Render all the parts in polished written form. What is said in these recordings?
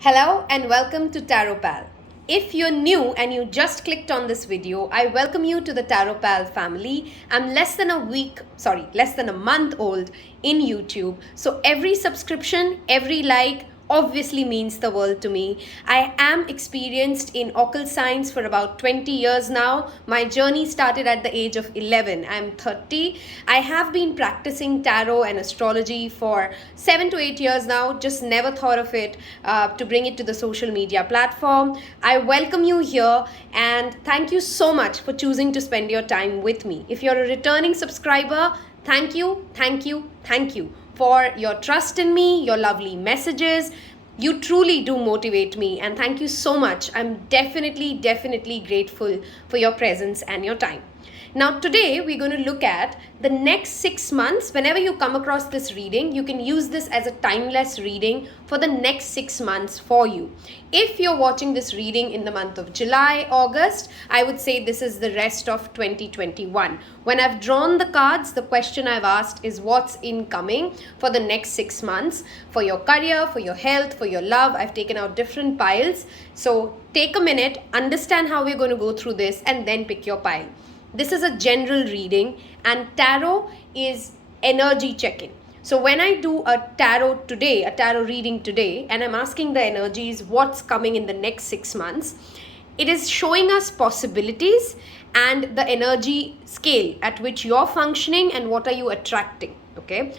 Hello and welcome to Tarot Pal. If you're new and you just clicked on this video, I welcome you to the Tarot Pal family. I'm less than a month old in YouTube. So every subscription, every like, obviously means the world to me. I am experienced in occult science for about 20 years now. My journey started at the age of 11. I'm 30. I have been practicing tarot and astrology for 7 to 8 years now. Just never thought of it to bring it to the social media platform. I welcome you here and thank you so much for choosing to spend your time with me. If you're a returning subscriber, thank you, thank you, thank you for your trust in me, your lovely messages. You truly do motivate me, and thank you so much. I'm definitely grateful for your presence and your time. Now, today we're going to look at the next 6 months. Whenever you come across this reading, you can use this as a timeless reading for the next 6 months for you. If you're watching this reading in the month of July, August, I would say this is the rest of 2021. When I've drawn the cards, the question I've asked is what's incoming for the next 6 months for your career, for your health, for your love. I've taken out different piles. So take a minute, understand how we're going to go through this, and then pick your pile. This is a general reading, and tarot is energy checking. So when I do a tarot reading today, and I'm asking the energies what's coming in the next 6 months, it is showing us possibilities and the energy scale at which you're functioning and what are you attracting. Okay.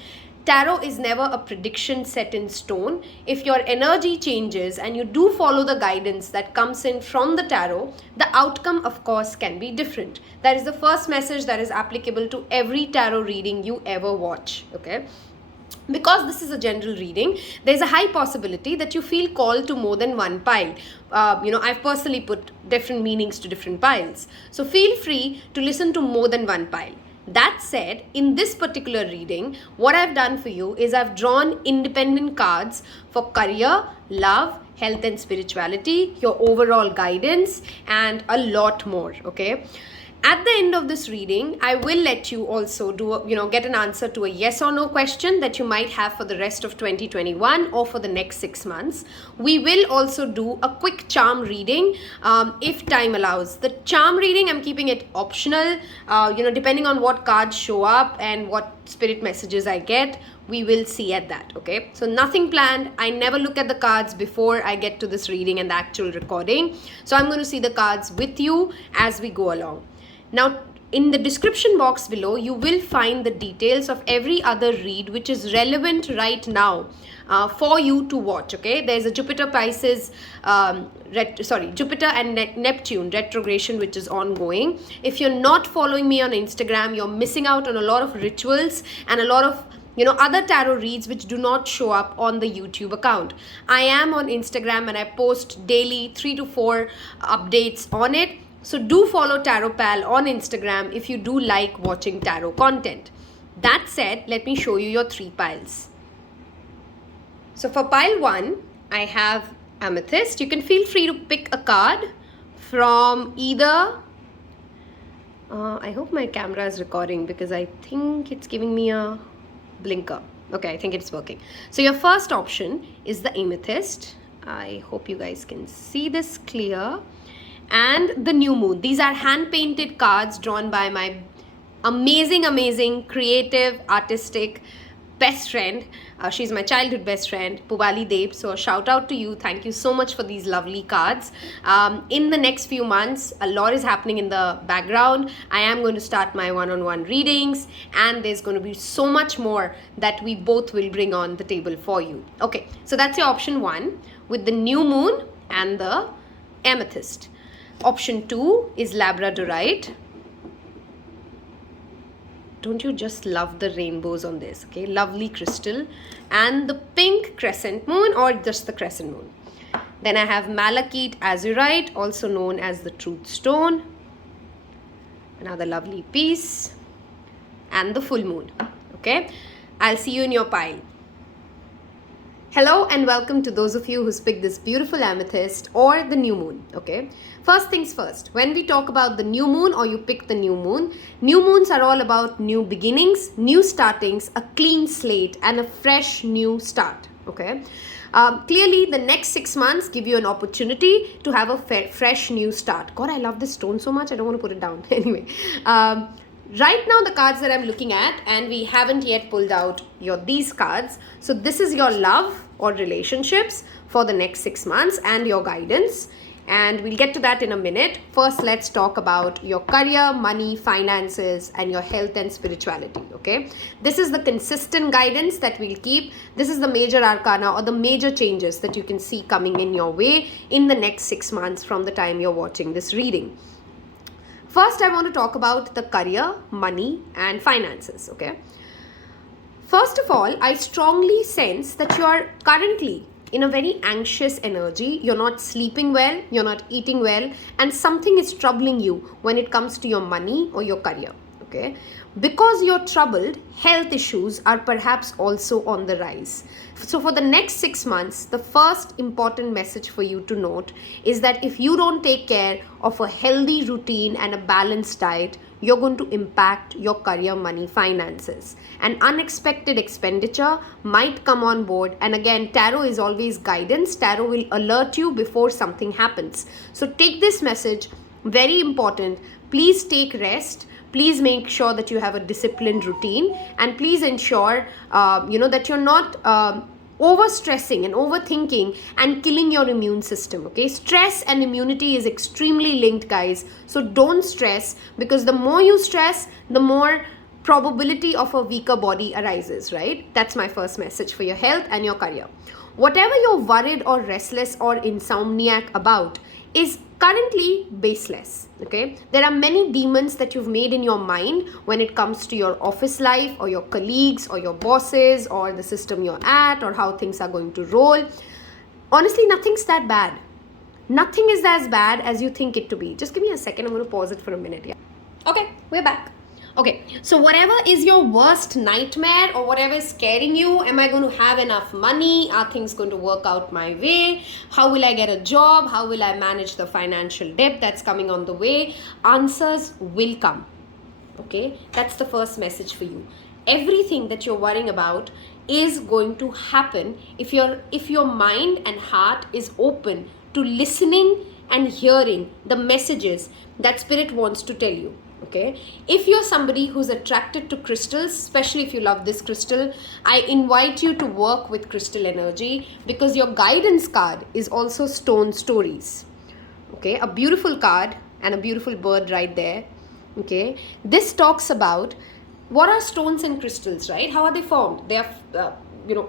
Tarot is never a prediction set in stone. If your energy changes and you do follow the guidance that comes in from the tarot, the outcome, of course, can be different. That is the first message that is applicable to every tarot reading you ever watch. Okay. Because this is a general reading, there's a high possibility that you feel called to more than one pile. I've personally put different meanings to different piles. So feel free to listen to more than one pile. That said, in this particular reading, what I've done for you is I've drawn independent cards for career, love, health and spirituality, your overall guidance, and a lot more, okay? At the end of this reading, I will let you also get an answer to a yes or no question that you might have for the rest of 2021 or for the next 6 months. We will also do a quick charm reading if time allows. The charm reading, I'm keeping it optional, depending on what cards show up and what spirit messages I get. We will see at that, okay? So nothing planned. I never look at the cards before I get to this reading and the actual recording. So I'm going to see the cards with you as we go along. Now, in the description box below, you will find the details of every other read which is relevant right now for you to watch, okay? There's a Jupiter and Neptune retrogression which is ongoing. If you're not following me on Instagram, you're missing out on a lot of rituals and a lot of other tarot reads which do not show up on the YouTube account. I am on Instagram and I post daily 3 to 4 updates on it. So do follow Tarot Pal on Instagram if you do like watching tarot content. That said, let me show you your 3 piles. So for pile 1, I have Amethyst. You can feel free to pick a card from either... I hope my camera is recording because I think it's giving me a blinker. Okay, I think it's working. So your first option is the Amethyst. I hope you guys can see this clear. And the New Moon. These are hand-painted cards drawn by my amazing, creative, artistic best friend. She's my childhood best friend, Pubali Deb. So a shout out to you. Thank you so much for these lovely cards. In the next few months, a lot is happening in the background. I am going to start my one-on-one readings, and there's going to be so much more that we both will bring on the table for you. Okay, so that's your option 1 with the New Moon and the Amethyst. Option 2 is Labradorite. Don't you just love the rainbows on this? Okay, lovely crystal. And the pink crescent moon or just the crescent moon. Then I have Malachite Azurite, also known as the Truth Stone. Another lovely piece. And the full moon. Okay, I'll see you in your pile. Hello and welcome to those of you who's picked this beautiful amethyst or the new moon, okay? First things first, when we talk about the new moon or you pick the new moons are all about new beginnings, new startings, a clean slate and a fresh new start, okay? Clearly, the next 6 months give you an opportunity to have a fresh new start. God, I love this stone so much. I don't want to put it down. Anyway, right now the cards that I'm looking at, and we haven't yet pulled out these cards. So this is your love or relationships for the next 6 months and your guidance. And we'll get to that in a minute. First, let's talk about your career, money, finances, and your health and spirituality, okay? This is the consistent guidance that we'll keep. This is the major arcana or the major changes that you can see coming in your way in the next 6 months from the time you're watching this reading. First, I want to talk about the career, money, and finances, okay? First of all, I strongly sense that you are currently in a very anxious energy. You're not sleeping well, you're not eating well, and something is troubling you when it comes to your money or your career, okay? Because you're troubled, health issues are perhaps also on the rise. So for the next 6 months, the first important message for you to note is that if you don't take care of a healthy routine and a balanced diet, you're going to impact your career, money, finances. An unexpected expenditure might come on board. And again, tarot is always guidance. Tarot will alert you before something happens. So take this message, very important. Please take rest. Please make sure that you have a disciplined routine, and please ensure that you're not overstressing and overthinking and killing your immune system, okay? Stress and immunity is extremely linked, guys. So don't stress, because the more you stress, the more probability of a weaker body arises, right? That's my first message for your health and your career. Whatever you're worried or restless or insomniac about is currently baseless, okay? There are many demons that you've made in your mind when it comes to your office life or your colleagues or your bosses or the system you're at or how things are going to roll. Honestly, nothing's that bad. Nothing is as bad as you think it to be. Just give me a second. I'm going to pause it for a minute. Yeah. Okay, we're back. Okay, so whatever is your worst nightmare or whatever is scaring you, am I going to have enough money? Are things going to work out my way? How will I get a job? How will I manage the financial debt that's coming on the way? Answers will come. Okay, that's the first message for you. Everything that you're worrying about is going to happen if your mind and heart is open to listening and hearing the messages that Spirit wants to tell you. Okay, if you're somebody who's attracted to crystals, especially if you love this crystal, I invite you to work with crystal energy, because your guidance card is also Stone Stories. Okay, a beautiful card and a beautiful bird right there. Okay, this talks about what are stones and crystals, right? How are they formed? They are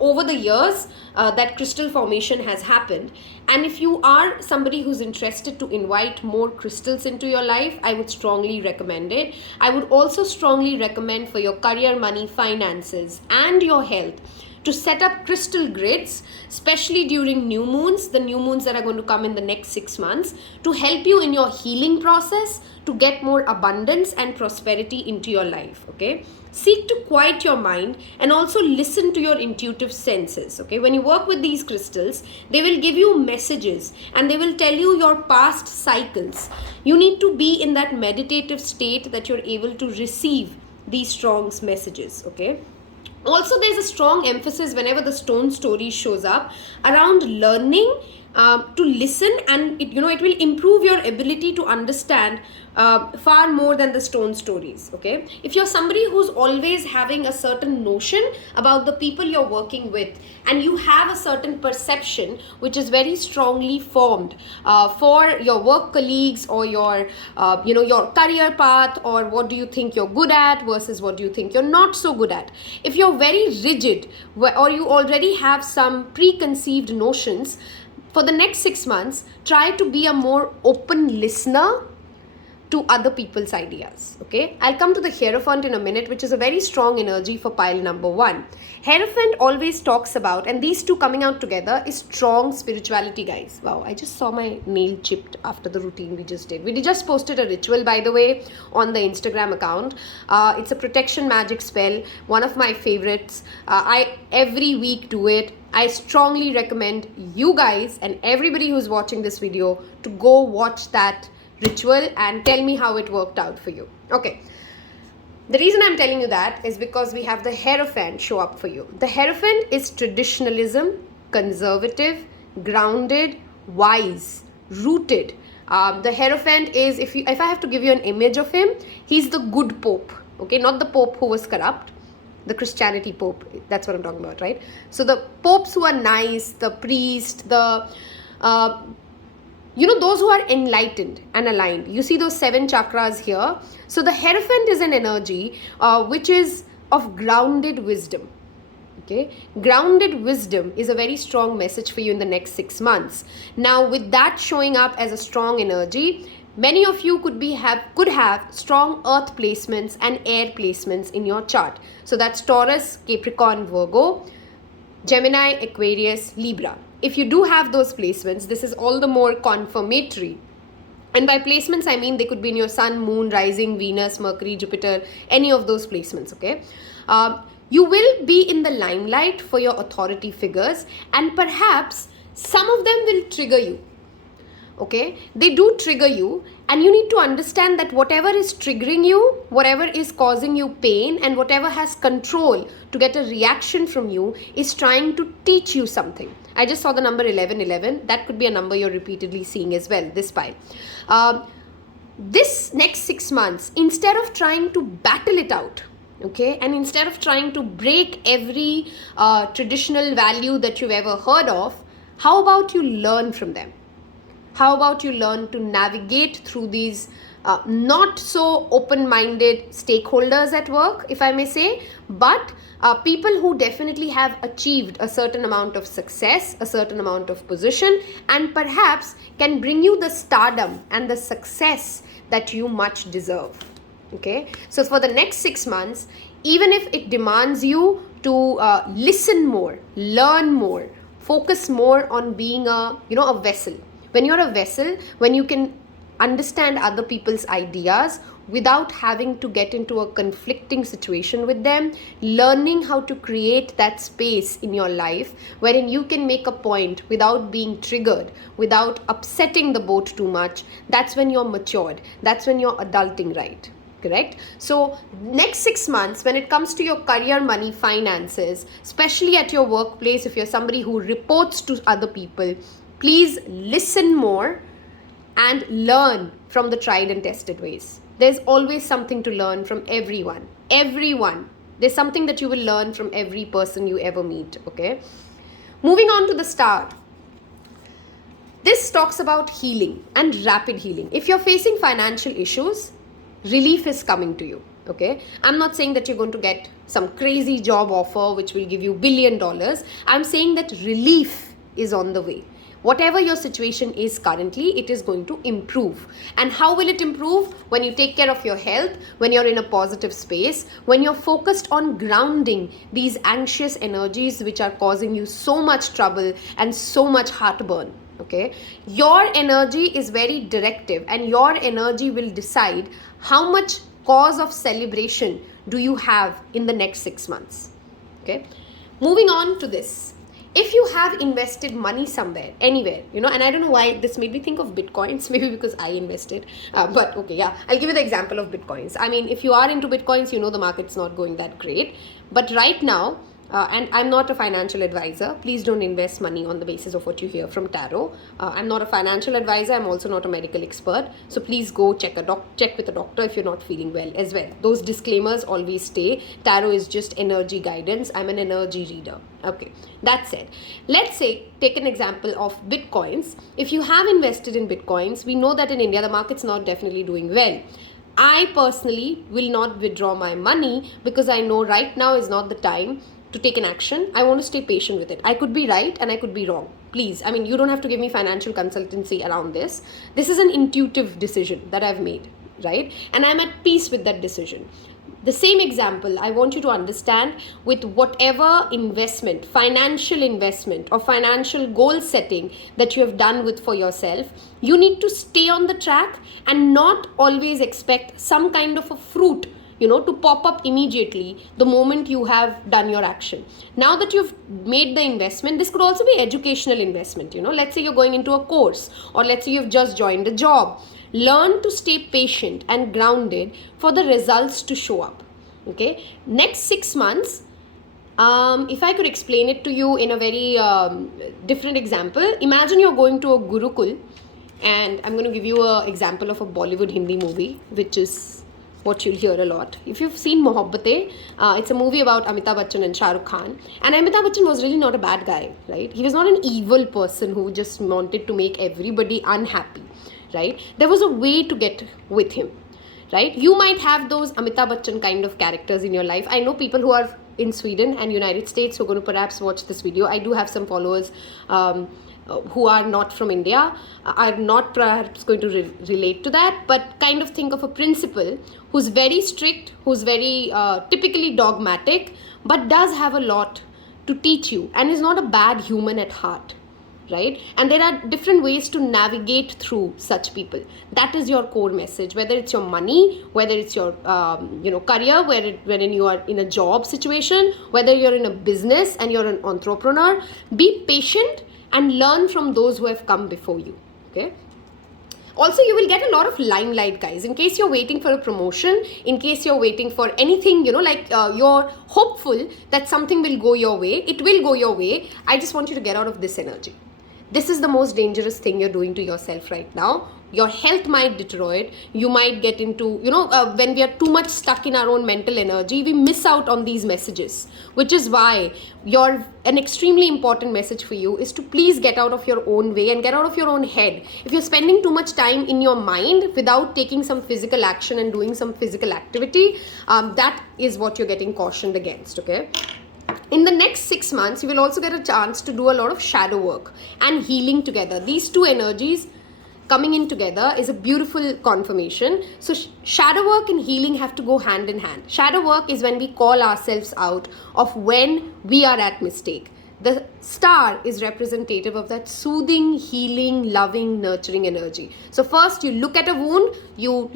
over the years that crystal formation has happened. And if you are somebody who's interested to invite more crystals into your life, I would strongly recommend it. I would also strongly recommend for your career, money, finances, and your health to set up crystal grids, especially during new moons, the new moons that are going to come in the next 6 months, to help you in your healing process, to get more abundance and prosperity into your life, okay? Seek to quiet your mind and also listen to your intuitive senses, okay? When you work with these crystals, they will give you messages and they will tell you your past cycles. You need to be in that meditative state that you're able to receive these strong messages, okay? Also, there's a strong emphasis whenever the Stone Story shows up around learning to listen, and it will improve your ability to understand far more than the Stone Stories, okay? If you're somebody who's always having a certain notion about the people you're working with, and you have a certain perception which is very strongly formed for your work colleagues or your your career path, or what do you think you're good at versus what do you think you're not so good at. If you're very rigid or you already have some preconceived notions, for the next 6 months, try to be a more open listener to other people's ideas, okay? I'll come to the Hierophant in a minute, which is a very strong energy for pile number 1. Hierophant always talks about, and these two coming out together, is strong spirituality, guys. Wow, I just saw my nail chipped after the routine we just did. We just posted a ritual, by the way, on the Instagram account. It's a protection magic spell, one of my favorites. I every week do it. I strongly recommend you guys and everybody who's watching this video to go watch that ritual and tell me how it worked out for you. Okay, the reason I'm telling you that is because we have the Hierophant show up for you. The Hierophant is traditionalism, conservative, grounded, wise, rooted. The Hierophant is, if I have to give you an image of him, he's the good Pope, okay, not the Pope who was corrupt, the Christianity Pope, that's what I'm talking about, right? So the popes who are nice, the priest, the those who are enlightened and aligned. You see those 7 chakras here. So the Hierophant is an energy which is of grounded wisdom. Okay, grounded wisdom is a very strong message for you in the next 6 months. Now, with that showing up as a strong energy, many of you could have strong earth placements and air placements in your chart. So that's Taurus, Capricorn, Virgo, Gemini, Aquarius, Libra. If you do have those placements, this is all the more confirmatory. And by placements, I mean they could be in your sun, moon, rising, Venus, Mercury, Jupiter, any of those placements, okay? You will be in the limelight for your authority figures, and perhaps some of them will trigger you. Okay, they do trigger you, and you need to understand that whatever is triggering you, whatever is causing you pain, and whatever has control to get a reaction from you is trying to teach you something. I just saw the number 1111. That could be a number you're repeatedly seeing as well, this pile. This next 6 months, instead of trying to battle it out, okay, and instead of trying to break every traditional value that you've ever heard of, how about you learn from them? How about you learn to navigate through these not so open-minded stakeholders at work, if I may say, but people who definitely have achieved a certain amount of success, a certain amount of position, and perhaps can bring you the stardom and the success that you much deserve. Okay, so for the next 6 months, even if it demands you to listen more, learn more, focus more on being a vessel. When you're a vessel, when you can understand other people's ideas without having to get into a conflicting situation with them, learning how to create that space in your life wherein you can make a point without being triggered, without upsetting the boat too much, that's when you're matured. That's when you're adulting, right? Correct? So next 6 months, when it comes to your career, money, finances, especially at your workplace, if you're somebody who reports to other people, please listen more and learn from the tried and tested ways. There's always something to learn from everyone. Everyone. There's something that you will learn from every person you ever meet, okay? Moving on to the star. This talks about healing and rapid healing. If you're facing financial issues, relief is coming to you, okay? I'm not saying that you're going to get some crazy job offer which will give you $1 billion. I'm saying that relief is on the way. Whatever your situation is currently, it is going to improve. And how will it improve? When you take care of your health, when you're in a positive space, when you're focused on grounding these anxious energies which are causing you so much trouble and so much heartburn. Okay, your energy is very directive, and your energy will decide how much cause of celebration do you have in the next 6 months. Okay, moving on to this. If you have invested money somewhere, anywhere, and I don't know why this made me think of Bitcoins, maybe because I invested, but okay, yeah, I'll give you the example of Bitcoins. I mean, if you are into Bitcoins, the market's not going that great, but right now, and I'm not a financial advisor. Please don't invest money on the basis of what you hear from tarot. I'm not a financial advisor. I'm also not a medical expert. So please go check with a doctor if you're not feeling well as well. Those disclaimers always stay. Tarot is just energy guidance. I'm an energy reader. Okay, that said, let's say, take an example of Bitcoins. If you have invested in Bitcoins, we know that in India, the market's not definitely doing well. I personally will not withdraw my money because I know right now is not the time to take an action. I want to stay patient with it. I could be right and I could be wrong. Please, you don't have to give me financial consultancy around this. This is an intuitive decision that I've made, right? And I'm at peace with that decision. The same example, I want you to understand with whatever investment, financial investment or financial goal setting that you have done with for yourself, you need to stay on the track and not always expect some kind of a fruit to pop up immediately the moment you have done your action. Now that you've made the investment, this could also be educational investment. Let's say you're going into a course, or let's say you've just joined a job. Learn to stay patient and grounded for the results to show up. Okay, next 6 months, If I could explain it to you in a very different example, imagine you're going to a Gurukul, and I'm going to give you an example of a Bollywood Hindi movie, which is what you'll hear a lot. If you've seen Mohabbatein, it's a movie about Amitabh Bachchan and Shah Rukh Khan. And Amitabh Bachchan was really not a bad guy, right? He was not an evil person who just wanted to make everybody unhappy, right? There was a way to get with him, right? You might have those Amitabh Bachchan kind of characters in your life. I know people who are in Sweden and United States who are going to perhaps watch this video. I do have some followers who are not from India, are not perhaps going to relate to that, but kind of think of a principal who's very strict, who's very typically dogmatic, but does have a lot to teach you and is not a bad human at heart, right? And there are different ways to navigate through such people. That is your core message, whether it's your money, whether it's your career, wherein you are in a job situation, whether you're in a business and you're an entrepreneur. Be patient and learn from those who have come before you, okay? Also, you will get a lot of limelight, guys. In case you're waiting for a promotion, in case you're waiting for anything, you're hopeful that something will go your way. It will go your way. I just want you to get out of this energy. This is the most dangerous thing you're doing to yourself right now. Your health might deteriorate. You might get into, when we are too much stuck in our own mental energy, we miss out on these messages, which is why an extremely important message for you is to please get out of your own way and get out of your own head. If you're spending too much time in your mind without taking some physical action and doing some physical activity, that is what you're getting cautioned against, okay? In the next 6 months, you will also get a chance to do a lot of shadow work and healing together. These two energies coming in together is a beautiful confirmation. So shadow work and healing have to go hand in hand. Shadow work is when we call ourselves out of when we are at mistake. The star is representative of that soothing, healing, loving, nurturing energy. So first you look at a wound, you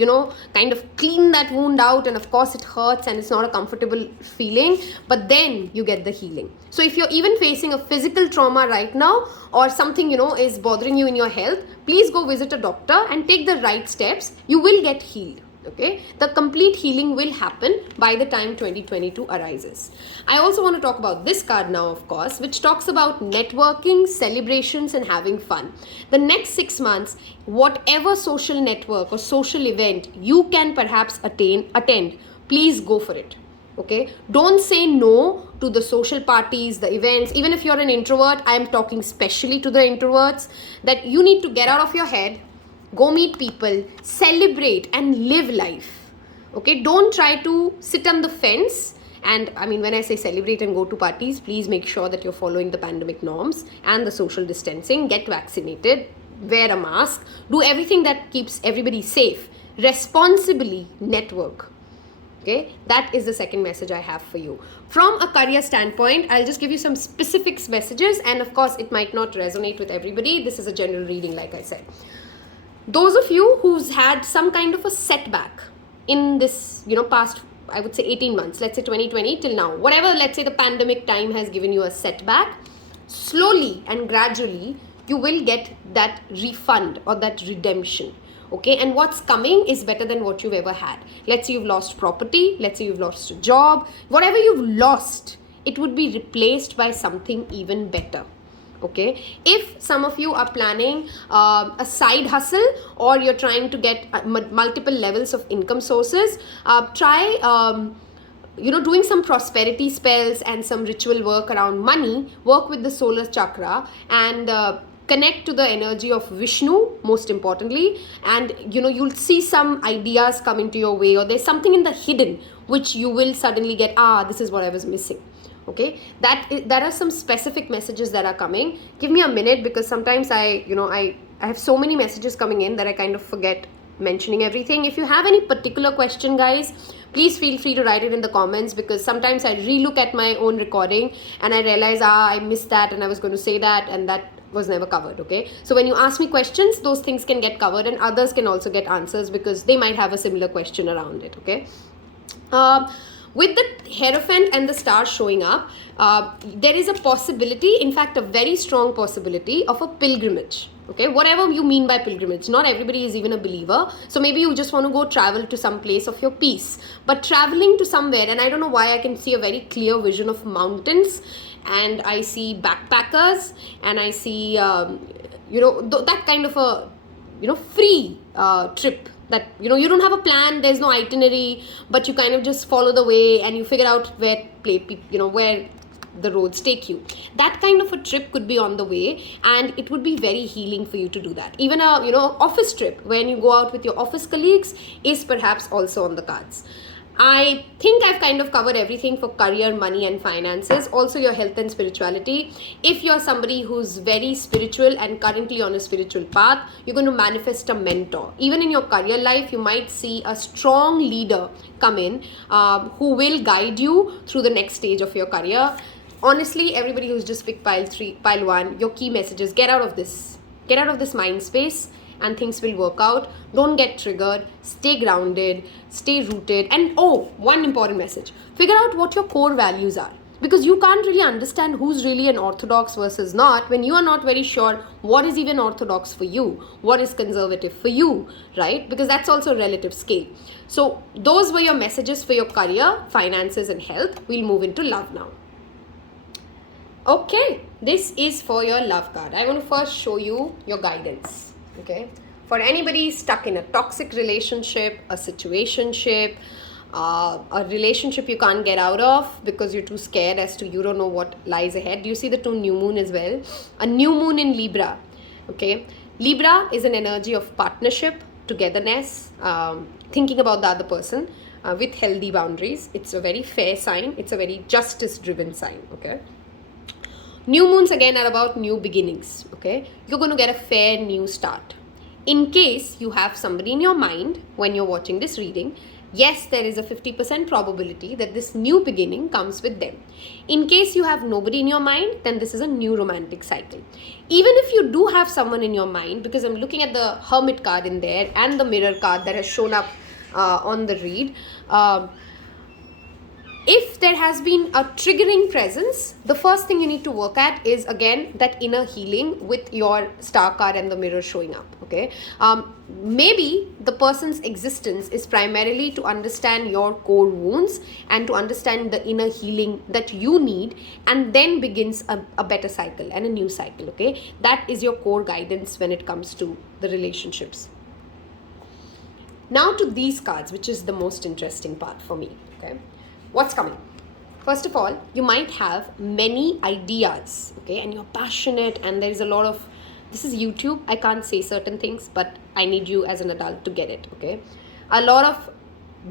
kind of clean that wound out, and of course it hurts and it's not a comfortable feeling, but then you get the healing. So if you're even facing a physical trauma right now, or something is bothering you in your health, please go visit a doctor and take the right steps. You will get healed. Okay, the complete healing will happen by the time 2022 arises. I also want to talk about this card now, of course, which talks about networking, celebrations, and having fun. The next 6 months, whatever social network or social event you can perhaps attend, please go for it. Okay, don't say no to the social parties, the events. Even if you're an introvert, I am talking specially to the introverts, that you need to get out of your head. Go meet people, celebrate and live life. Okay, don't try to sit on the fence. And I mean, when I say celebrate and go to parties, please make sure that you're following the pandemic norms and the social distancing. Get vaccinated, wear a mask, do everything that keeps everybody safe. Responsibly network. Okay, that is the second message I have for you. From a career standpoint, I'll just give you some specific messages, and of course, it might not resonate with everybody. This is a general reading, like I said. Those of you who's had some kind of a setback in this, past, I would say 18 months, let's say 2020 till now, whatever, let's say the pandemic time has given you a setback, slowly and gradually, you will get that refund or that redemption. Okay, and what's coming is better than what you've ever had. Let's say you've lost property, let's say you've lost a job, whatever you've lost, it would be replaced by something even better. Okay, if some of you are planning a side hustle, or you're trying to get multiple levels of income sources, try doing some prosperity spells and some ritual work around money. Work with the solar chakra and connect to the energy of Vishnu, most importantly, and you'll see some ideas come into your way, or there's something in the hidden which you will suddenly get, this is what I was missing. Okay, there are some specific messages that are coming. Give me a minute, because sometimes I have so many messages coming in that I kind of forget mentioning everything. If you have any particular question, guys, please feel free to write it in the comments, because sometimes I relook at my own recording and I realize I missed that and I was going to say that, and that was never covered. Okay, so when you ask me questions, those things can get covered, and others can also get answers because they might have a similar question around it. Okay, with the Hierophant and the star showing up, there is a possibility, in fact a very strong possibility, of a pilgrimage. Okay, whatever you mean by pilgrimage. Not everybody is even a believer. So maybe you just want to go travel to some place of your peace. But traveling to somewhere, and I don't know why I can see a very clear vision of mountains, and I see backpackers, and I see, that kind of a, free trip. That, you don't have a plan, there's no itinerary, but you kind of just follow the way and you figure out where the roads take you. That kind of a trip could be on the way, and it would be very healing for you to do that. Even a office trip when you go out with your office colleagues is perhaps also on the cards. I think I've kind of covered everything for career, money and finances. Also your health and spirituality. If you're somebody who's very spiritual and currently on a spiritual path, you're going to manifest a mentor. Even in your career life, you might see a strong leader come in who will guide you through the next stage of your career. Honestly, everybody who's just picked pile 1, your key messages: get out of this mind space and things will work out. Don't get triggered, stay grounded, stay rooted. And one important message: figure out what your core values are, because you can't really understand who's really an orthodox versus not when you are not very sure what is even orthodox for you, what is conservative for you, right? Because that's also a relative scale. So those were your messages for your career, finances and health. We'll move into love now. Okay, this is for your love card. I want to first show you your guidance. Okay, for anybody stuck in a toxic relationship, a situationship, a relationship you can't get out of because you're too scared as to, you don't know what lies ahead. Do you see the 2 new moon as well? A new moon in Libra. Okay, Libra is an energy of partnership, togetherness, thinking about the other person with healthy boundaries. It's a very fair sign. It's a very justice driven sign. Okay, new moons again are about new beginnings. Okay, you're going to get a fair new start. In case you have somebody in your mind when you're watching this reading, yes, there is a 50% probability that this new beginning comes with them. In case you have nobody in your mind, then this is a new romantic cycle. Even if you do have someone in your mind, because I'm looking at the Hermit card in there and the Mirror card that has shown up on the read, if there has been a triggering presence, the first thing you need to work at is again that inner healing with your star card and the Mirror showing up. Okay, maybe the person's existence is primarily to understand your core wounds and to understand the inner healing that you need, and then begins a better cycle and a new cycle. Okay, that is your core guidance when it comes to the relationships. Now to these cards, which is the most interesting part for me. Okay, what's coming? First of all, you might have many ideas, okay, and you're passionate, and there is a lot of, this is YouTube, I can't say certain things, but I need you as an adult to get it, okay? A lot of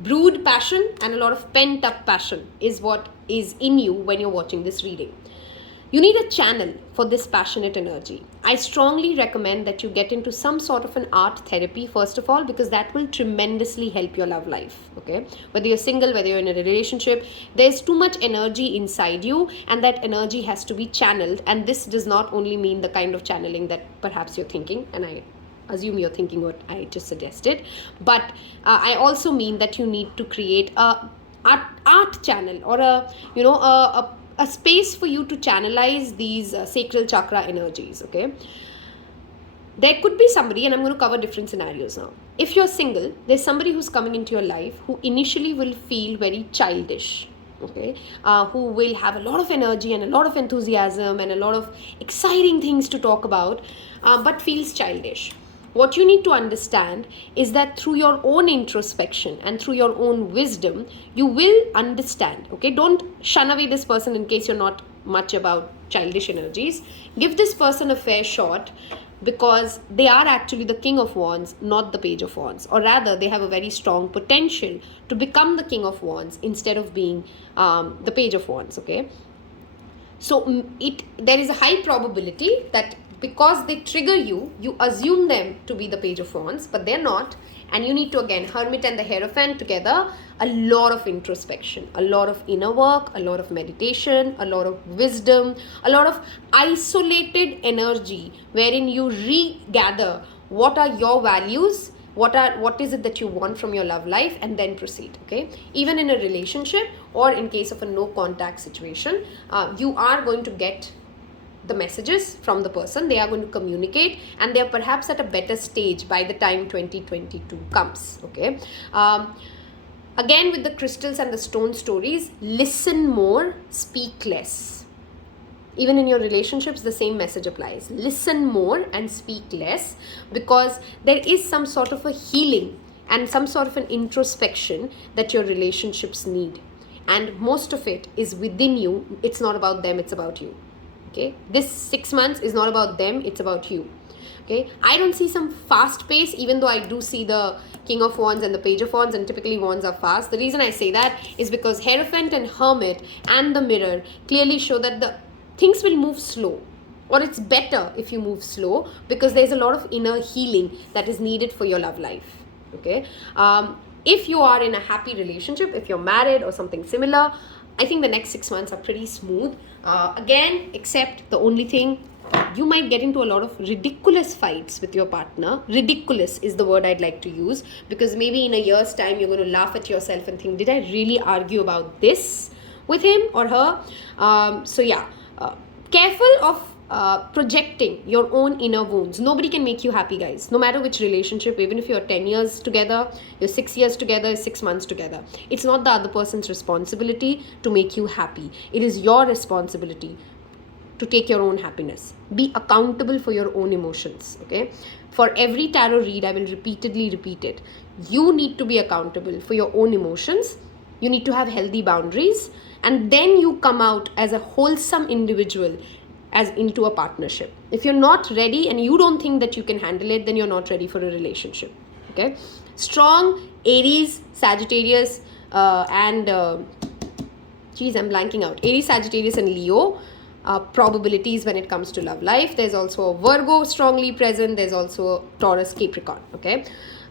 brewed passion and a lot of pent up passion is what is in you when you're watching this reading. You need a channel for this passionate energy. I strongly recommend that you get into some sort of an art therapy, first of all, because that will tremendously help your love life, okay? Whether you're single, whether you're in a relationship, there's too much energy inside you, and that energy has to be channeled. And this does not only mean the kind of channeling that perhaps you're thinking, and I assume you're thinking what I just suggested, but I also mean that you need to create a art channel, or a space for you to channelize these sacral chakra energies, okay? There could be somebody, and I'm going to cover different scenarios now. If you're single, there's somebody who's coming into your life who initially will feel very childish, okay? Who will have a lot of energy and a lot of enthusiasm and a lot of exciting things to talk about, but feels childish. What you need to understand is that through your own introspection and through your own wisdom, you will understand, okay? Don't shun away this person in case you're not much about childish energies. Give this person a fair shot, because they are actually the King of Wands, not the Page of Wands. Or rather, they have a very strong potential to become the King of Wands instead of being the Page of Wands, okay? So there is a high probability that because they trigger you, you assume them to be the Page of Wands, but they're not. And you need to, again, Hermit and the Hierophant together, a lot of introspection, a lot of inner work, a lot of meditation, a lot of wisdom, a lot of isolated energy wherein you regather what are your values, what is it that you want from your love life, and then proceed, okay? Even in a relationship or in case of a no contact situation, you are going to get the messages from the person. They are going to communicate, and they are perhaps at a better stage by the time 2022 comes. Okay. Again, with the crystals and the stone stories, listen more, speak less. Even in your relationships, the same message applies. Listen more and speak less, because there is some sort of a healing and some sort of an introspection that your relationships need. And most of it is within you. It's not about them, it's about you. Okay, this 6 months is not about them, it's about you. Okay, I don't see some fast pace, even though I do see the King of Wands and the Page of Wands, and typically Wands are fast. The reason I say that is because Hierophant and Hermit and the Mirror clearly show that the things will move slow, or it's better if you move slow, because there's a lot of inner healing that is needed for your love life. Okay, if you are in a happy relationship, if you're married or something similar, I think the next 6 months are pretty smooth. Again, except the only thing, you might get into a lot of ridiculous fights with your partner. Ridiculous is the word I'd like to use, because maybe in a year's time you're going to laugh at yourself and think, did I really argue about this with him or her? So yeah, careful of projecting your own inner wounds. Nobody can make you happy, guys. No matter which relationship, even if you're 10 years together, you're 6 years together, 6 months together, it's not the other person's responsibility to make you happy. It is your responsibility to take your own happiness. Be accountable for your own emotions. Okay, for every tarot read, I will repeatedly repeat it. You need to be accountable for your own emotions. You need to have healthy boundaries, and then you come out as a wholesome individual as into a partnership. If you're not ready and you don't think that you can handle it, then you're not ready for a relationship. Okay, strong Aries, Sagittarius, and I'm blanking out. Aries, Sagittarius, and Leo probabilities when it comes to love life. There's also a Virgo strongly present. There's also a Taurus, Capricorn. Okay,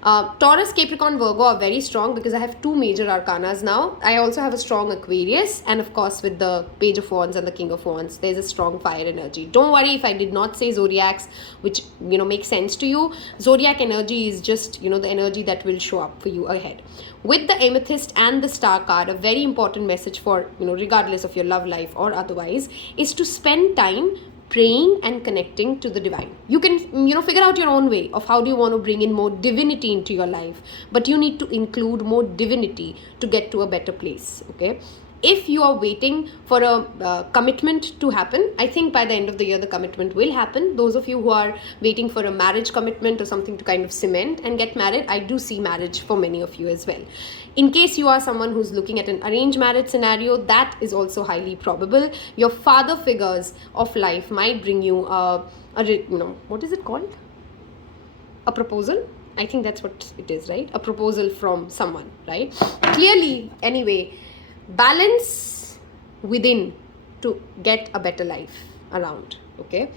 Taurus, Capricorn, Virgo are very strong, because I have 2 major arcanas now. I also have a strong Aquarius, and of course with the Page of Wands and the King of Wands, there's a strong fire energy. Don't worry if I did not say zodiacs, which makes sense to you. Zodiac energy is just the energy that will show up for you ahead. With the Amethyst and the Star card, a very important message for regardless of your love life or otherwise, is to spend time praying and connecting to the divine. You can figure out your own way of how do you want to bring in more divinity into your life, but you need to include more divinity to get to a better place. Okay, if you are waiting for a commitment to happen, I think by the end of the year the commitment will happen. Those of you who are waiting for a marriage commitment or something to kind of cement and get married, I do see marriage for many of you as well. In case you are someone who's looking at an arranged marriage scenario, that is also highly probable. Your father figures of life might bring you what is it called? A proposal? I think that's what it is, right? A proposal from someone, right? Clearly, anyway, balance within to get a better life around. Okay,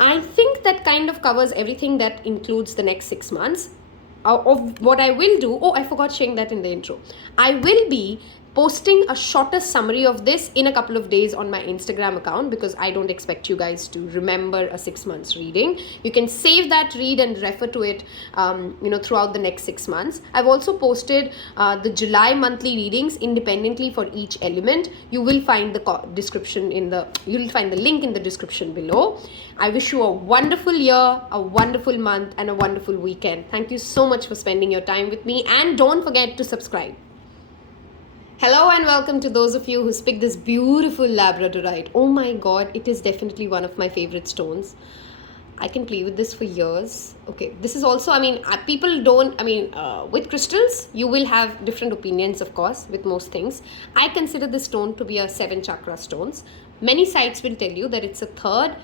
I think that kind of covers everything that includes the next 6 months. Of what I will do, I forgot sharing that in the intro. I will be posting a shorter summary of this in a couple of days on my Instagram account, because I don't expect you guys to remember a 6 months reading. You can save that read and refer to it throughout the next 6 months. I've also posted the July monthly readings independently for each element. You will find the description you'll find the link in the description below. I wish you a wonderful year, a wonderful month, and a wonderful weekend. Thank you so much for spending your time with me, and don't forget to subscribe. Hello and welcome to those of you who picked this beautiful Labradorite. Oh my god, it is definitely one of my favorite stones. I can play with this for years. Okay, this is also, with crystals, you will have different opinions, of course, with most things. I consider this stone to be a 7 chakra stones. Many sites will tell you that it's a 3rd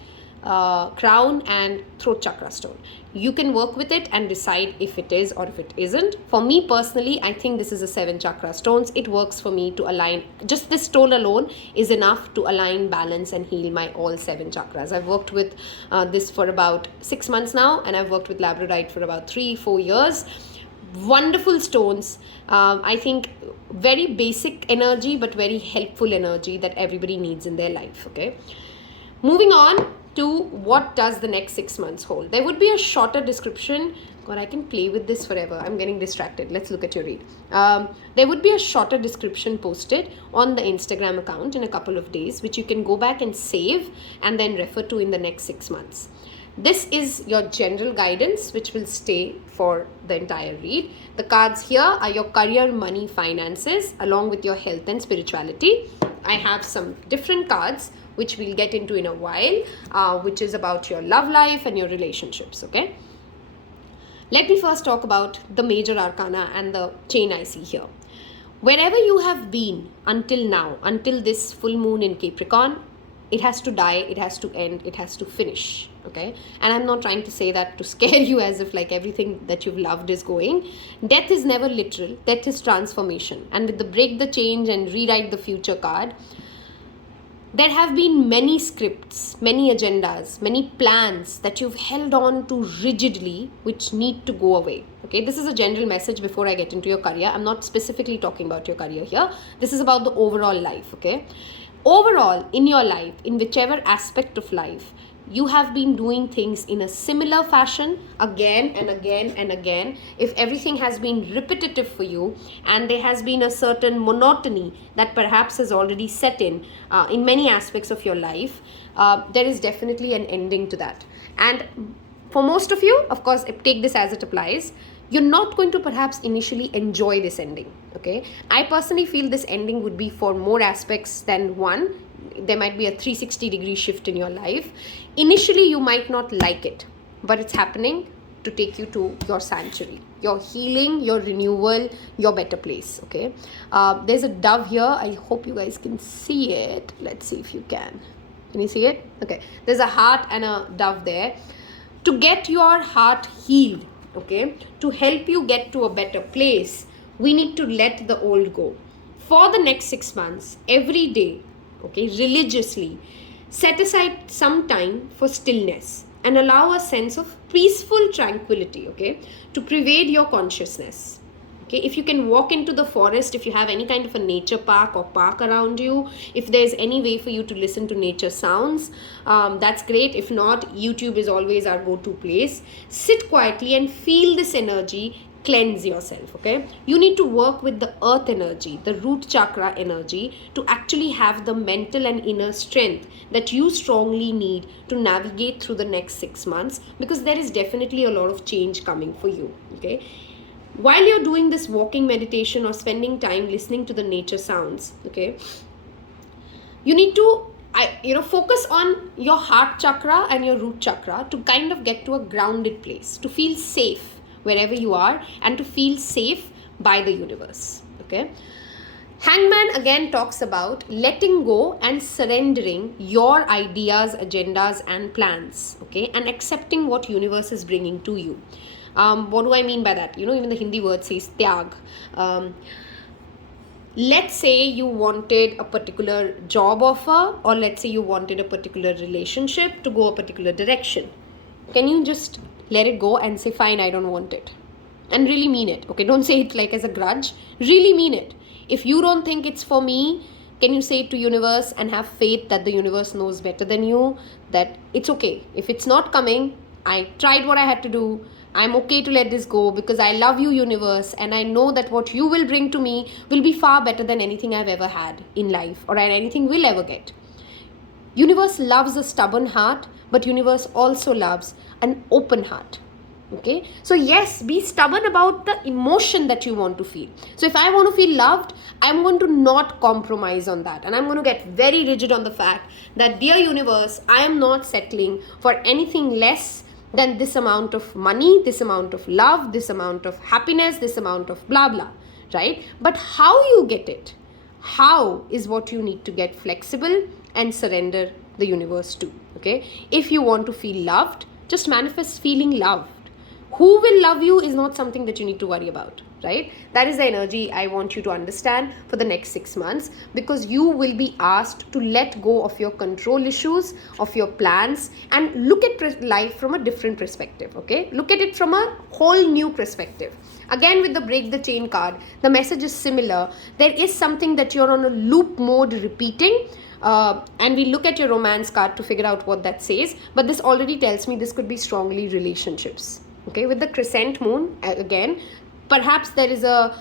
crown and throat chakra stone. You can work with it and decide if it is or if it isn't. For me personally, I think this is a 7 chakra stones. It works for me to align. Just this stone alone is enough to align, balance, and heal my all 7 chakras. I've worked with this for about 6 months now, and I've worked with Labradorite for about 3-4 years. Wonderful stones. I think very basic energy, but very helpful energy that everybody needs in their life. Okay, moving on to what does the next 6 months hold. There would be a shorter description or I can play with this forever. I'm getting distracted. Let's look at your read. There would be a shorter description posted on the Instagram account in a couple of days, which you can go back and save and then refer to in the next 6 months. This is your general guidance, which will stay for the entire read. The cards here are your career, money, finances, along with your health and spirituality. I have some different cards, which we'll get into in a while, which is about your love life and your relationships, okay? Let me first talk about the major arcana and the chain I see here. Wherever you have been until now, until this full moon in Capricorn, it has to die, it has to end, it has to finish, okay? And I'm not trying to say that to scare you as if like everything that you've loved is going. Death is never literal, death is transformation. And with the break the change and rewrite the future card, there have been many scripts, many agendas, many plans that you've held on to rigidly, which need to go away. Okay, this is a general message before I get into your career. I'm not specifically talking about your career here. This is about the overall life, okay? Overall, in your life, in whichever aspect of life, you have been doing things in a similar fashion again and again and again. If everything has been repetitive for you and there has been a certain monotony that perhaps has already set in many aspects of your life, there is definitely an ending to that. And for most of you, of course, take this as it applies, you're not going to perhaps initially enjoy this ending, okay? I personally feel this ending would be for more aspects than one. There might be a 360-degree shift in your life. Initially, you might not like it, but it's happening to take you to your sanctuary, your healing, your renewal, your better place, okay? There's a dove here. I hope you guys can see it. Let's see if you can. Can you see it? Okay. There's a heart and a dove there. To get your heart healed, okay, to help you get to a better place, we need to let the old go. For the next 6 months, every day, okay, religiously, set aside some time for stillness and allow a sense of peaceful tranquility, okay, to pervade your consciousness. Okay, if you can walk into the forest, if you have any kind of a nature park or park around you, if there's any way for you to listen to nature sounds, that's great. If not, YouTube is always our go-to place. Sit quietly and feel this energy, cleanse yourself, okay? You need to work with the earth energy, the root chakra energy, to actually have the mental and inner strength that you strongly need to navigate through the next 6 months, because there is definitely a lot of change coming for you, okay? While you're doing this walking meditation or spending time listening to the nature sounds, okay, you need to focus on your heart chakra and your root chakra to kind of get to a grounded place, to feel safe wherever you are and to feel safe by the universe, okay? Hangman again talks about letting go and surrendering your ideas, agendas and plans, okay, and accepting what universe is bringing to you. What do I mean by that? Even the Hindi word says tyag. Let's say you wanted a particular job offer, or let's say you wanted a particular relationship to go a particular direction. Can you just let it go and say, fine, I don't want it? And really mean it, okay? Don't say it like as a grudge. Really mean it. If you don't think it's for me, can you say it to universe and have faith that the universe knows better than you, that it's okay. If it's not coming, I tried what I had to do. I'm okay to let this go because I love you, universe, and I know that what you will bring to me will be far better than anything I've ever had in life or anything we'll ever get. Universe loves a stubborn heart, but universe also loves an open heart. Okay, so yes, be stubborn about the emotion that you want to feel. So if I want to feel loved, I'm going to not compromise on that, and I'm going to get very rigid on the fact that, dear universe, I am not settling for anything less than this amount of money, this amount of love, this amount of happiness, this amount of blah blah, right? But how you get it, how is what you need to get flexible and surrender the universe to. Okay, if you want to feel loved, just manifest feeling loved. Who will love you is not something that you need to worry about, right? That is the energy I want you to understand for the next 6 months, because you will be asked to let go of your control issues, of your plans, and look at life from a different perspective, okay? Look at it from a whole new perspective. Again, with the break the chain card, the message is similar. There is something that you're on a loop mode repeating, and we look at your romance card to figure out what that says, but this already tells me this could be strongly relationships. Okay, with the crescent moon, again, perhaps there is a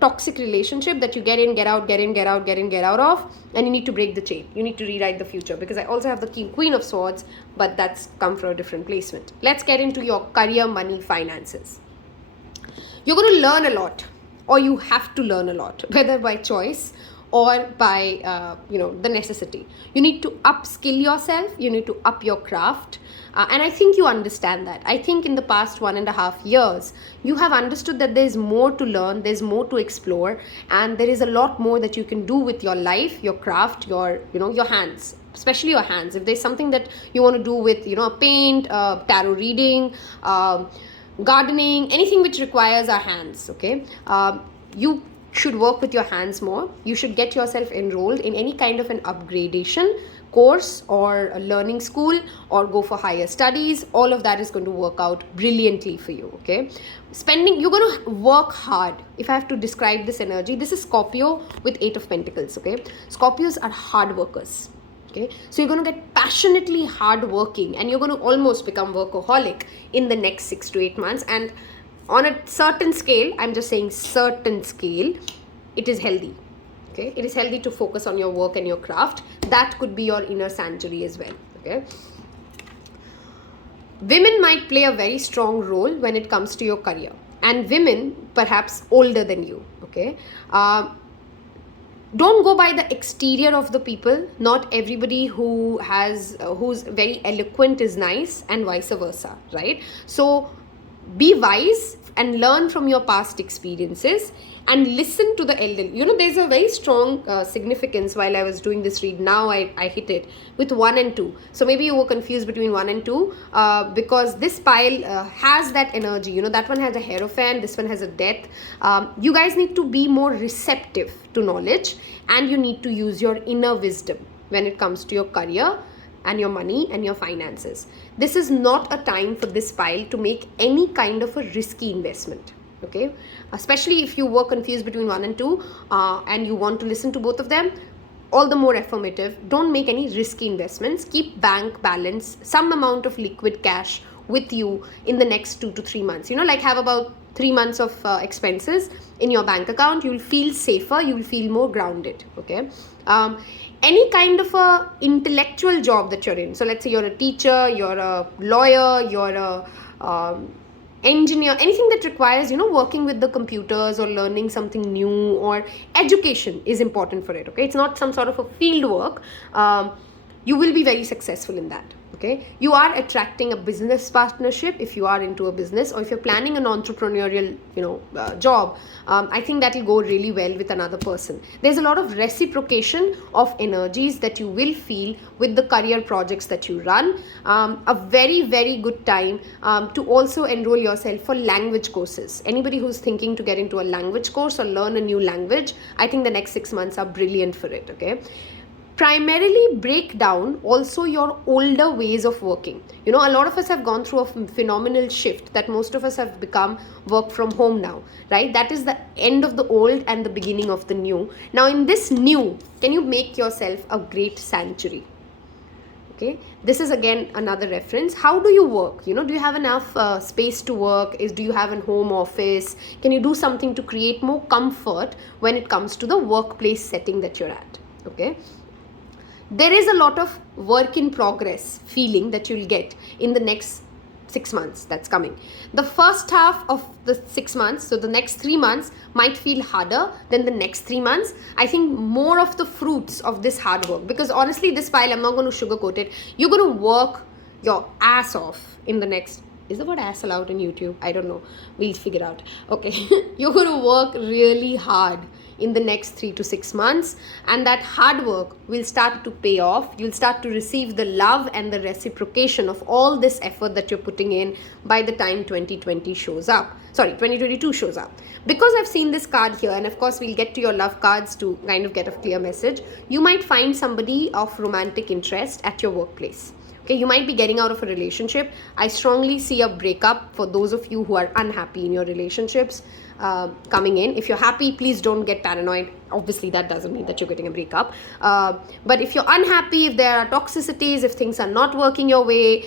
toxic relationship that you get in, get out, get in, get out, get in, get out of, and you need to break the chain. You need to rewrite the future, because I also have the Queen of Swords, but that's come from a different placement. Let's get into your career, money, finances. You're going to learn a lot, or you have to learn a lot, whether by choice or by the necessity. You need to upskill yourself, you need to up your craft, and I think you understand that. I think in the past 1.5 years you have understood that there's more to learn, there's more to explore, and there is a lot more that you can do with your life, your craft, your hands, especially your hands. If there's something that you want to do with a paint, tarot reading, gardening, anything which requires our hands, okay, you should work with your hands more. You should get yourself enrolled in any kind of an upgradation course or a learning school, or go for higher studies. All of that is going to work out brilliantly for you. Okay, you're going to work hard. If I have to describe this energy, this is Scorpio with 8 of Pentacles. Okay, Scorpios are hard workers. Okay, so you're going to get passionately hardworking, and you're going to almost become workaholic in the next 6 to 8 months. And on a certain scale, I'm just saying certain scale, it is healthy. Okay, it is healthy to focus on your work and your craft. That could be your inner sanctuary as well. Okay, women might play a very strong role when it comes to your career, and women perhaps older than you. Okay, don't go by the exterior of the people. Not everybody who's very eloquent is nice, and vice versa, right? So be wise and learn from your past experiences, and listen to the elderly. There's a very strong significance while I was doing this read. Now I hit it with 1 and 2. So maybe you were confused between 1 and 2 because this pile has that energy. That one has a Hierophant, this one has a Death. You guys need to be more receptive to knowledge, and you need to use your inner wisdom when it comes to your career and your money and your finances. This is not a time for this pile to make any kind of a risky investment. Okay, especially if you were confused between 1 and 2 and you want to listen to both of them, all the more affirmative. Don't make any risky investments. Keep bank balance, some amount of liquid cash with you in the next 2 to 3 months. Like have about 3 months of expenses in your bank account. You'll feel safer, you'll feel more grounded. Okay, any kind of a intellectual job that you're in, so let's say you're a teacher, you're a lawyer, you're a engineer, anything that requires working with the computers or learning something new, or education is important for it. Okay, it's not some sort of a field work. You will be very successful in that. Okay, you are attracting a business partnership if you are into a business, or if you're planning an entrepreneurial job. I think that will go really well with another person. There's a lot of reciprocation of energies that you will feel with the career projects that you run. A very, very good time to also enroll yourself for language courses. Anybody who's thinking to get into a language course or learn a new language, I think the next 6 months are brilliant for it. Okay, primarily break down also your older ways of working. A lot of us have gone through a phenomenal shift that most of us have become work from home now, right? That is the end of the old and the beginning of the new. Now in this new, can you make yourself a great sanctuary? Okay, this is again another reference. How do you work? Do you have enough space to work? Do you have a home office? Can you do something to create more comfort when it comes to the workplace setting that you're at? Okay, there is a lot of work in progress feeling that you'll get in the next 6 months that's coming. The first half of the 6 months, so the next 3 months, might feel harder than the next 3 months. I think more of the fruits of this hard work, because honestly this pile, I'm not going to sugarcoat it, you're going to work your ass off in the next, is the word ass allowed in YouTube? I don't know, we'll figure out. Okay, you're going to work really hard in the next 3 to 6 months, and that hard work will start to pay off. You'll start to receive the love and the reciprocation of all this effort that you're putting in by the time 2022 shows up. Because I've seen this card here, and of course we'll get to your love cards to kind of get a clear message. You might find somebody of romantic interest at your workplace. Okay, you might be getting out of a relationship. I strongly see a breakup for those of you who are unhappy in your relationships coming in. If you're happy, please don't get paranoid. Obviously, that doesn't mean that you're getting a breakup. But if you're unhappy, if there are toxicities, if things are not working your way,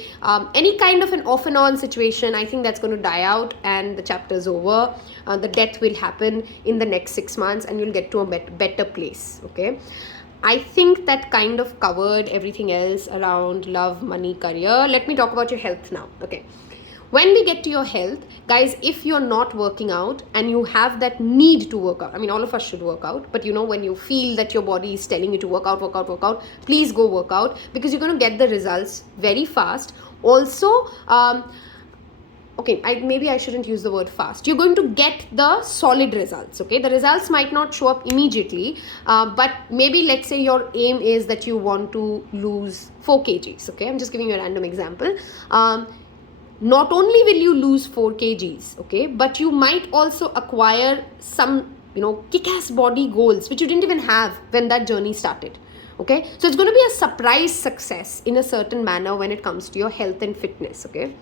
any kind of an off and on situation, I think that's going to die out and the chapter is over. The death will happen in the next 6 months and you'll get to a better place. Okay. I think that kind of covered everything else around love, money, career. Let me talk about your health now. Okay. When we get to your health, guys, if you're not working out and you have that need to work out, I mean, all of us should work out, but you know, when you feel that your body is telling you to work out, please go work out, because you're going to get the results very fast. Also, okay, maybe I shouldn't use the word fast. You're going to get the solid results, okay? The results might not show up immediately, but maybe let's say your aim is that you want to lose 4 kgs, okay? I'm just giving you a random example. Not only will you lose 4 kgs, okay, but you might also acquire some, you know, kick-ass body goals, which you didn't even have when that journey started. Okay, so it's going to be a surprise success in a certain manner when it comes to your health and fitness, okay?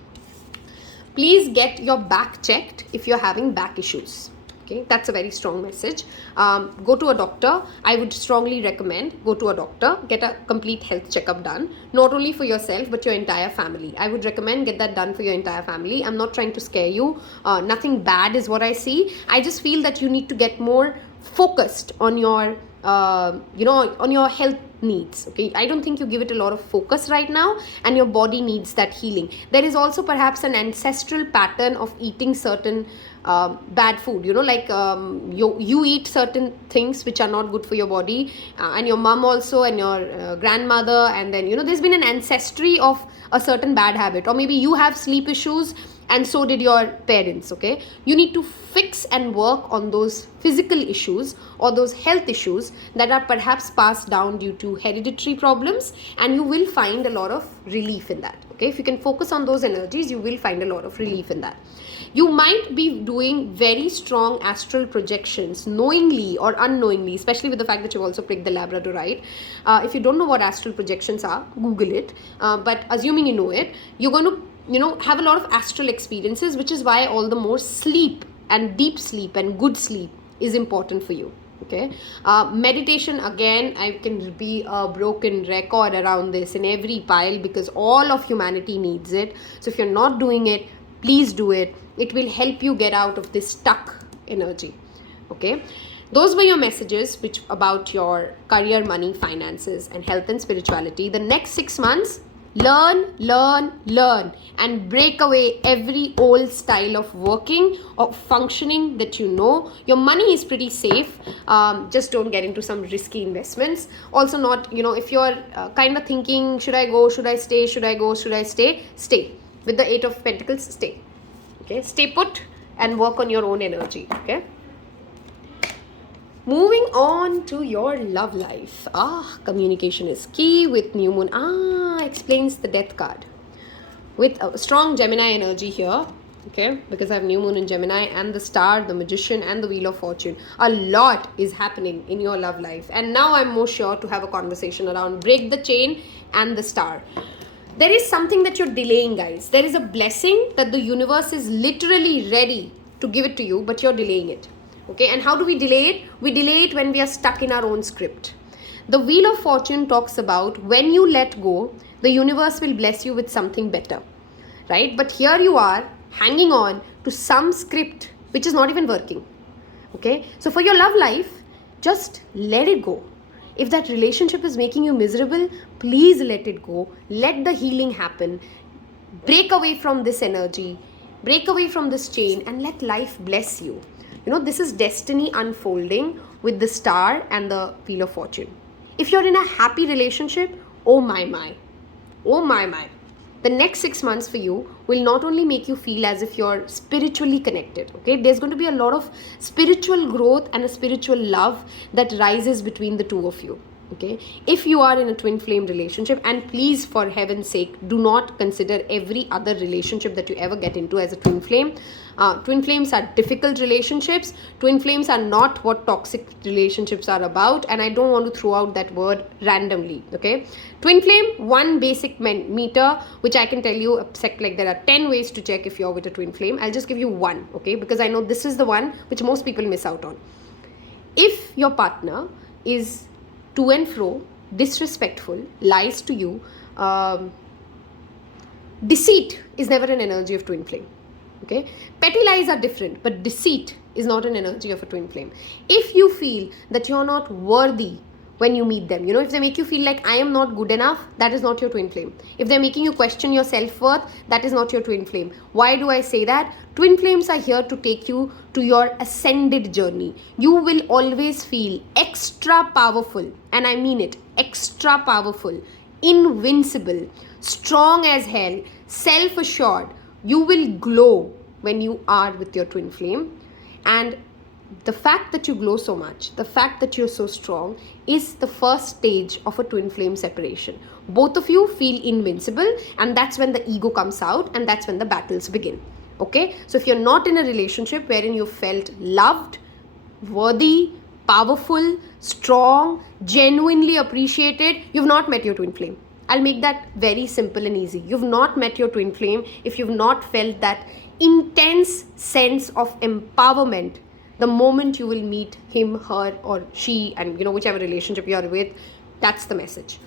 Please get your back checked if you're having back issues. Okay, that's a very strong message. Go to a doctor. I would strongly recommend go to a doctor, get a complete health checkup done, not only for yourself but your entire family. I would recommend get that done for your entire family. I'm not trying to scare you. Nothing bad is what I see. I just feel that you need to get more focused on your on your health needs. Okay, I don't think you give it a lot of focus right now, and your body needs that healing. There is also perhaps an ancestral pattern of eating certain bad food, you know, like you eat certain things which are not good for your body, and your mom also, and your grandmother, and then, you know, there's been an ancestry of a certain bad habit, or maybe you have sleep issues and so did your parents. Okay, you need to fix and work on those physical issues or those health issues that are perhaps passed down due to hereditary problems, and you will find a lot of relief in that. Okay, if you can focus on those energies, you will find a lot of relief in that. You might be doing very strong astral projections, knowingly or unknowingly, especially with the fact that you've also picked the Labradorite. If you don't know what astral projections are, Google it. But assuming you know it, you're going to, you know, have a lot of astral experiences, which is why all the more sleep and deep sleep and good sleep is important for you. Okay, meditation, again, I can be a broken record around this in every pile, because all of humanity needs it. So if you're not doing it, please do it. It will help you get out of this stuck energy. Okay, those were your messages which about your career, money, finances, and health and spirituality. The next 6 months, learn and break away every old style of working or functioning that you know. Your money is pretty safe. Just don't get into some risky investments. Also not, you know, if you're kind of thinking, should I go, should I stay, should I go, should I stay, stay. With the 8 of Pentacles, stay. Okay, stay put and work on your own energy. Okay, moving on to your love life. Communication is key with new moon. Explains the death card with a strong Gemini energy here. Okay, because I have new moon in Gemini and the star, the magician, and the wheel of fortune. A lot is happening in your love life, and now I'm more sure to have a conversation around break the chain and the star. There is something that you're delaying, guys. There is a blessing that the universe is literally ready to give it to you, but you're delaying it. Okay, and how do we delay it? We delay it when we are stuck in our own script. The wheel of fortune talks about when you let go, the universe will bless you with something better, right? But here you are hanging on to some script which is not even working. Okay, so for your love life, just let it go. If that relationship is making you miserable, please let it go. Let the healing happen. Break away from this energy. Break away from this chain and let life bless you. You know, this is destiny unfolding with the star and the wheel of fortune. If you're in a happy relationship, oh my. The next 6 months for you will not only make you feel as if you're spiritually connected. Okay, there's going to be a lot of spiritual growth and a spiritual love that rises between the two of you. Okay, if you are in a twin flame relationship, and please, for heaven's sake, do not consider every other relationship that you ever get into as a twin flame. Twin flames are difficult relationships. Twin flames are not what toxic relationships are about, and I don't want to throw out that word randomly. Okay, twin flame, one basic meter, which I can tell you like there are 10 ways to check if you're with a twin flame. I'll just give you one, okay, because I know this is the one which most people miss out on. If your partner is to and fro, disrespectful, lies to you, deceit is never an energy of twin flame. Okay, petty lies are different, but deceit is not an energy of a twin flame. If you feel that you're not worthy when you meet them, if they make you feel like I am not good enough, that is not your twin flame. If they're making you question your self-worth, that is not your twin flame. Why do I say that? Twin flames are here to take you to your ascended journey. You will always feel extra powerful, and I mean it, extra powerful, invincible, strong as hell, self-assured. You will glow when you are with your twin flame, and the fact that you glow so much, the fact that you're so strong, is the first stage of a twin flame separation. Both of you feel invincible, and that's when the ego comes out, and that's when the battles begin. Okay, so if you're not in a relationship wherein you felt loved, worthy, powerful, strong, genuinely appreciated, you've not met your twin flame. I'll make that very simple and easy. You've not met your twin flame if you've not felt that intense sense of empowerment the moment you will meet him, her, or she, and whichever relationship you're with. That's the message.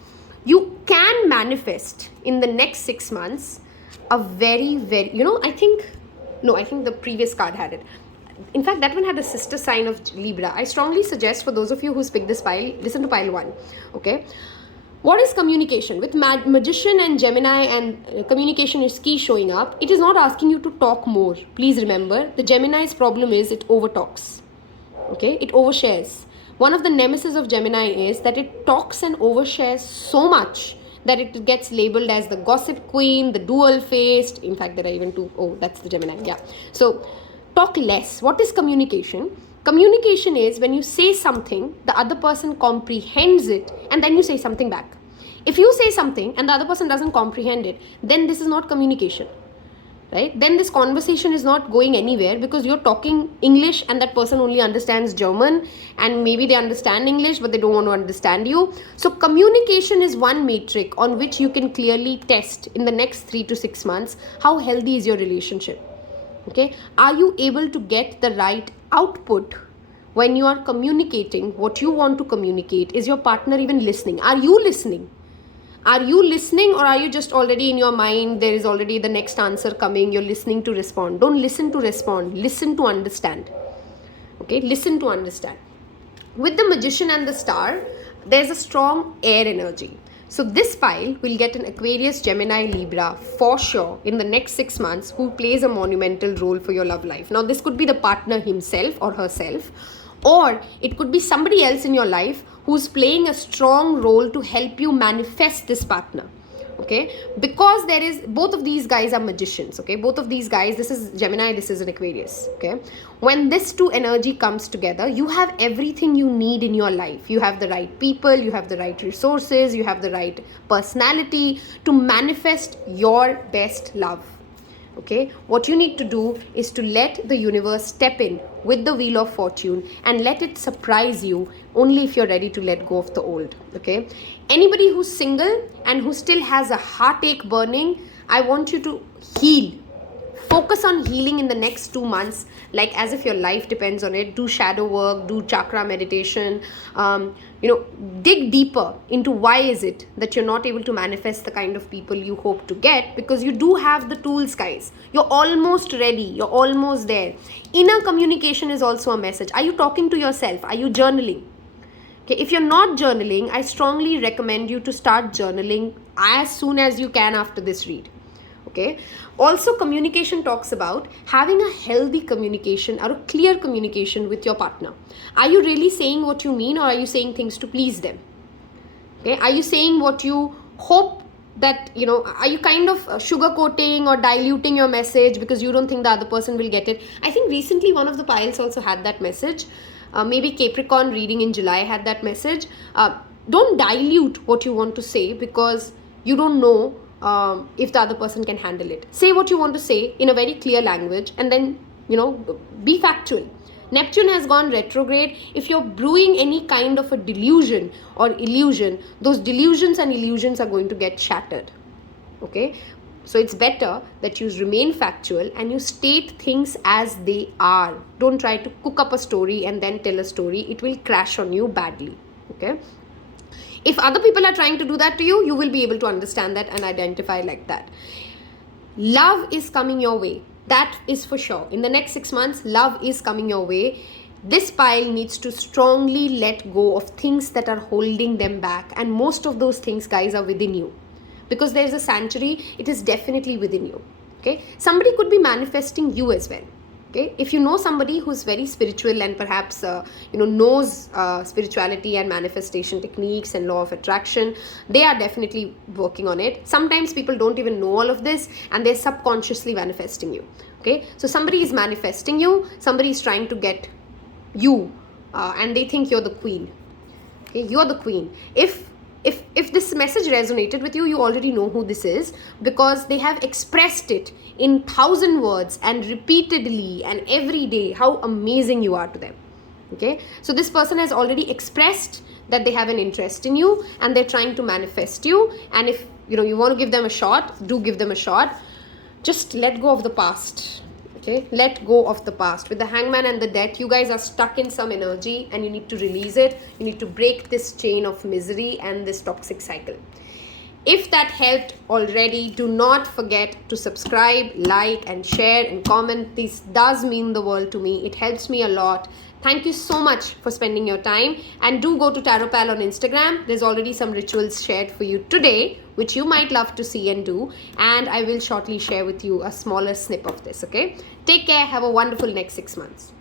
You can manifest in the next 6 months a very, very, I think the previous card had it. In fact, that one had a sister sign of Libra. I strongly suggest for those of you who's picked this pile, listen to pile 1. Okay. What is communication? With Magician and Gemini, and communication is key showing up, it is not asking you to talk more. Please remember, the Gemini's problem is it overtalks. Okay, it overshares. One of the nemesis of Gemini is that it talks and overshares so much that it gets labeled as the gossip queen, the dual-faced. In fact, there are even two. Oh, that's the Gemini. Yeah. So, talk less. What is communication? Communication is when you say something, the other person comprehends it, and then you say something back. If you say something and the other person doesn't comprehend it, then this is not communication, right? Then this conversation is not going anywhere, because you're talking English and that person only understands German, and maybe they understand English but they don't want to understand you. So communication is one metric on which you can clearly test in the next 3 to 6 months how healthy is your relationship. Okay, are you able to get the right output when you are communicating what you want to communicate? Is your partner even listening? Are you listening? Are you listening, or are you just already in your mind, there is already the next answer coming, you're listening to respond? Don't listen to respond, listen to understand. Okay, listen to understand. With the Magician and the Star, there's a strong air energy. So this pile will get an Aquarius, Gemini, Libra for sure in the next 6 months, who plays a monumental role for your love life. Now this could be the partner himself or herself, or it could be somebody else in your life who's playing a strong role to help you manifest this partner. Okay, because there is, both of these guys are magicians. Okay, both of these guys, this is Gemini, this is an Aquarius. Okay, when this two energy comes together, you have everything you need in your life. You have the right people, you have the right resources, you have the right personality to manifest your best love. Okay, what you need to do is to let the universe step in with the Wheel of Fortune and let it surprise you only if you're ready to let go of the old. Okay, anybody who's single and who still has a heartache burning, I want you to heal. Focus on healing in the next 2 months, like as if your life depends on it. Do shadow work, do chakra meditation, dig deeper into why is it that you're not able to manifest the kind of people you hope to get, because you do have the tools, guys. You're almost ready. You're almost there. Inner communication is also a message. Are you talking to yourself? Are you journaling? Okay, if you're not journaling, I strongly recommend you to start journaling as soon as you can after this read. Okay. Also, communication talks about having a healthy communication or a clear communication with your partner. Are you really saying what you mean, or are you saying things to please them? Okay. Are you saying what you hope that, are you kind of sugarcoating or diluting your message because you don't think the other person will get it? I think recently one of the piles also had that message. Maybe Capricorn reading in July had that message. Don't dilute what you want to say because you don't know if the other person can handle it. Say what you want to say in a very clear language, and then be factual. Neptune has gone retrograde. If you're brewing any kind of a delusion or illusion, those delusions and illusions are going to get shattered. Okay, so it's better that you remain factual and you state things as they are. Don't try to cook up a story and then tell a story. It will crash on you badly. Okay, if other people are trying to do that to you, you will be able to understand that and identify like that. Love is coming your way. That is for sure. In the next 6 months, love is coming your way. This pile needs to strongly let go of things that are holding them back. And most of those things, guys, are within you. Because there's a sanctuary, it is definitely within you. Okay, somebody could be manifesting you as well. Okay, if you know somebody who's very spiritual and perhaps knows spirituality and manifestation techniques and law of attraction, they are definitely working on it. Sometimes people don't even know all of this and they're subconsciously manifesting you. Okay, so somebody is manifesting you, somebody is trying to get you, and they think you're the queen. Okay, you're the queen. If this message resonated with you, you already know who this is, because they have expressed it in 1,000 words and repeatedly and every day how amazing you are to them. Okay, so this person has already expressed that they have an interest in you and they're trying to manifest you. And if you want to give them a shot, do give them a shot. Just let go of the past. Okay, let go of the past. With the Hangman and the Death, you guys are stuck in some energy and you need to release it. You need to break this chain of misery and this toxic cycle. If that helped already, do not forget to subscribe, like and share and comment. This does mean the world to me. It helps me a lot. Thank you so much for spending your time, and do go to Tarot Pal on Instagram. There's already some rituals shared for you today, which you might love to see and do, and I will shortly share with you a smaller snip of this. Okay, take care. Have a wonderful next 6 months.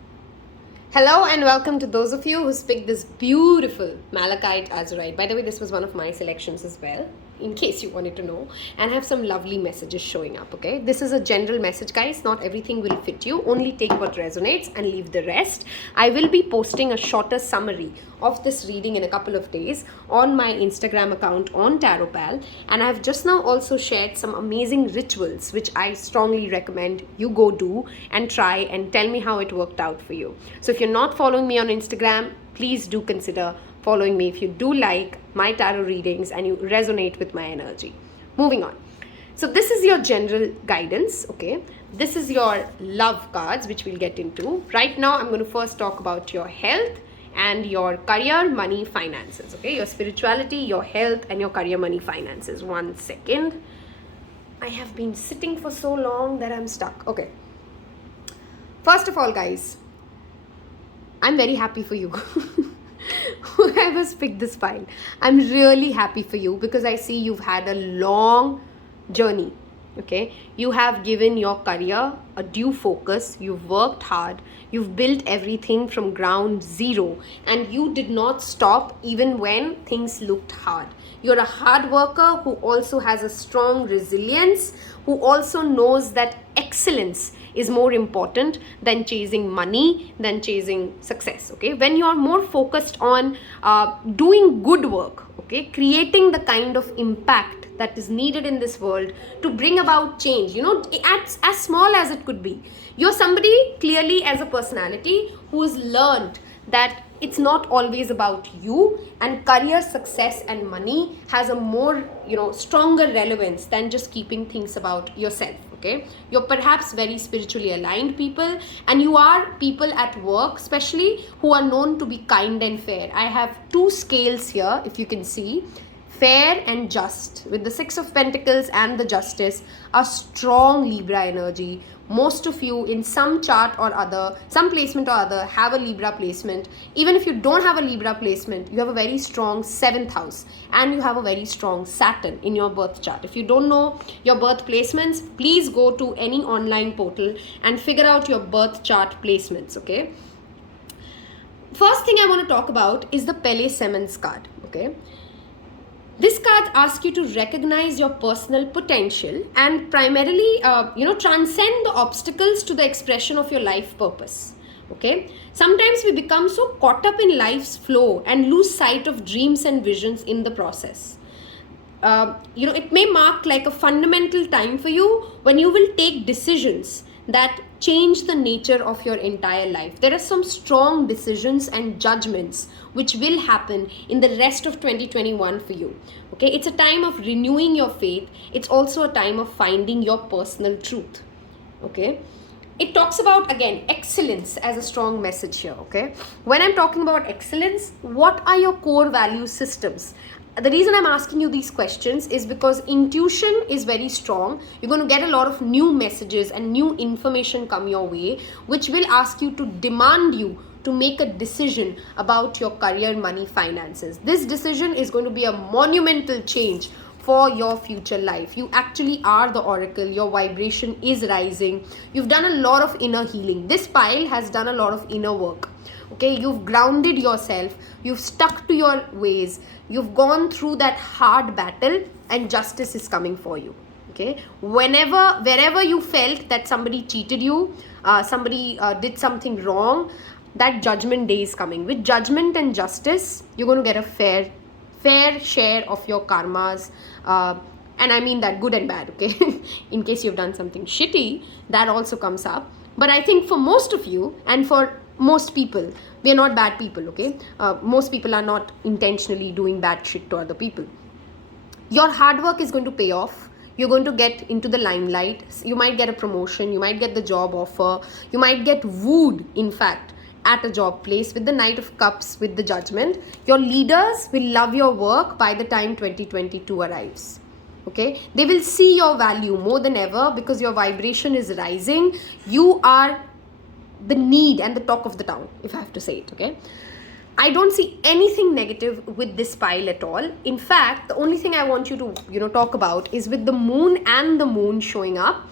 Hello and welcome to those of you who's picked this beautiful Malachite Azurite. By the way, this was one of my selections as well, in case you wanted to know, and I have some lovely messages showing up. Okay, this is a general message, guys. Not everything will fit you. Only take what resonates and leave the rest. I will be posting a shorter summary of this reading in a couple of days on my Instagram account on Tarot Pal, and I've just now also shared some amazing rituals which I strongly recommend you go do and try and tell me how it worked out for you. So if you're not following me on Instagram, please do consider following me if you do like my tarot readings and you resonate with my energy. Moving on. So this is your general guidance. Okay, this is your love cards, which we'll get into. Right now I'm going to first talk about your health and your career, money, finances. Okay, your spirituality, your health and your career, money, finances. 1 second. I have been sitting for so long that I'm stuck. Okay, first of all, guys, I'm very happy for you. Whoever's picked this file, I'm really happy for you, because I see you've had a long journey. Okay, you have given your career a due focus. You've worked hard. You've built everything from ground zero, and you did not stop even when things looked hard. You're a hard worker who also has a strong resilience, who also knows that excellence is more important than chasing money, than chasing success. Okay, when you are more focused on doing good work, okay, creating the kind of impact that is needed in this world to bring about change, as small as it could be. You're somebody clearly as a personality who has learned that it's not always about you, and career success and money has a more stronger relevance than just keeping things about yourself. Okay, you're perhaps very spiritually aligned people, and you are people at work especially who are known to be kind and fair. I have 2 scales here, if you can see. Fair and just, with the 6 of Pentacles and the Justice, a strong Libra energy. Most of you in some chart or other, some placement or other, have a Libra placement. Even if you don't have a Libra placement, you have a very strong 7th house and you have a very strong Saturn in your birth chart. If you don't know your birth placements, please go to any online portal and figure out your birth chart placements. Okay, first thing I want to talk about is the Pele Simmons card. Okay, this card asks you to recognize your personal potential and primarily, transcend the obstacles to the expression of your life purpose. Okay, sometimes we become so caught up in life's flow and lose sight of dreams and visions in the process. It may mark like a fundamental time for you when you will take decisions that change the nature of your entire life. There are some strong decisions and judgments which will happen in the rest of 2021 for you. Okay, it's a time of renewing your faith. It's also a time of finding your personal truth. Okay, it talks about, again, excellence as a strong message here. Okay, when I'm talking about excellence, what are your core value systems? The reason I'm asking you these questions is because intuition is very strong. You're going to get a lot of new messages and new information come your way, which will ask you to demand you to make a decision about your career, money, finances. This decision is going to be a monumental change for your future life. You actually are the oracle. Your vibration is rising. You've done a lot of inner healing. This pile has done a lot of inner work. Okay, you've grounded yourself, you've stuck to your ways, you've gone through that hard battle, and justice is coming for you. Okay, wherever you felt that somebody cheated you, somebody did something wrong, that judgment day is coming. With judgment and justice, you're going to get a fair share of your karmas, and I mean that good and bad. Okay, in case you've done something shitty, that also comes up. But I think for most of you, and for most people, we are not bad people. Okay, most people are not intentionally doing bad shit to other people. Your hard work is going to pay off. You're going to get into the limelight. You might get a promotion, you might get the job offer, you might get wooed, in fact, at a job place with the Knight of Cups, with the Judgment. Your leaders will love your work by the time 2022 arrives. Okay, they will see your value more than ever because your vibration is rising. You are the need and the talk of the town, if I have to say it. Okay, I don't see anything negative with this pile at all. In fact, the only thing I want you to talk about is with the moon and the moon showing up.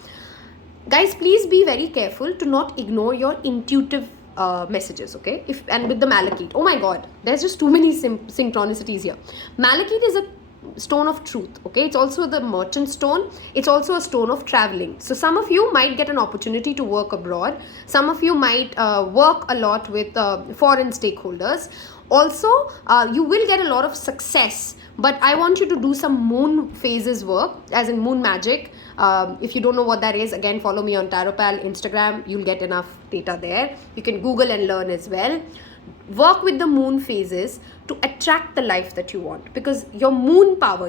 Guys, please be very careful to not ignore your intuitive messages. Okay, and with the Malachite, oh my god, there's just too many synchronicities here. Malachite is a stone of truth. Okay, it's also the merchant stone. It's also a stone of traveling. So some of you might get an opportunity to work abroad. Some of you might work a lot with foreign stakeholders. Also, you will get a lot of success, but I want you to do some moon phases work, as in moon magic. If you don't know what that is, again, follow me on TarotPal Instagram. You'll get enough data there. You can Google and learn as well. Work with the moon phases to attract the life that you want, because your moon power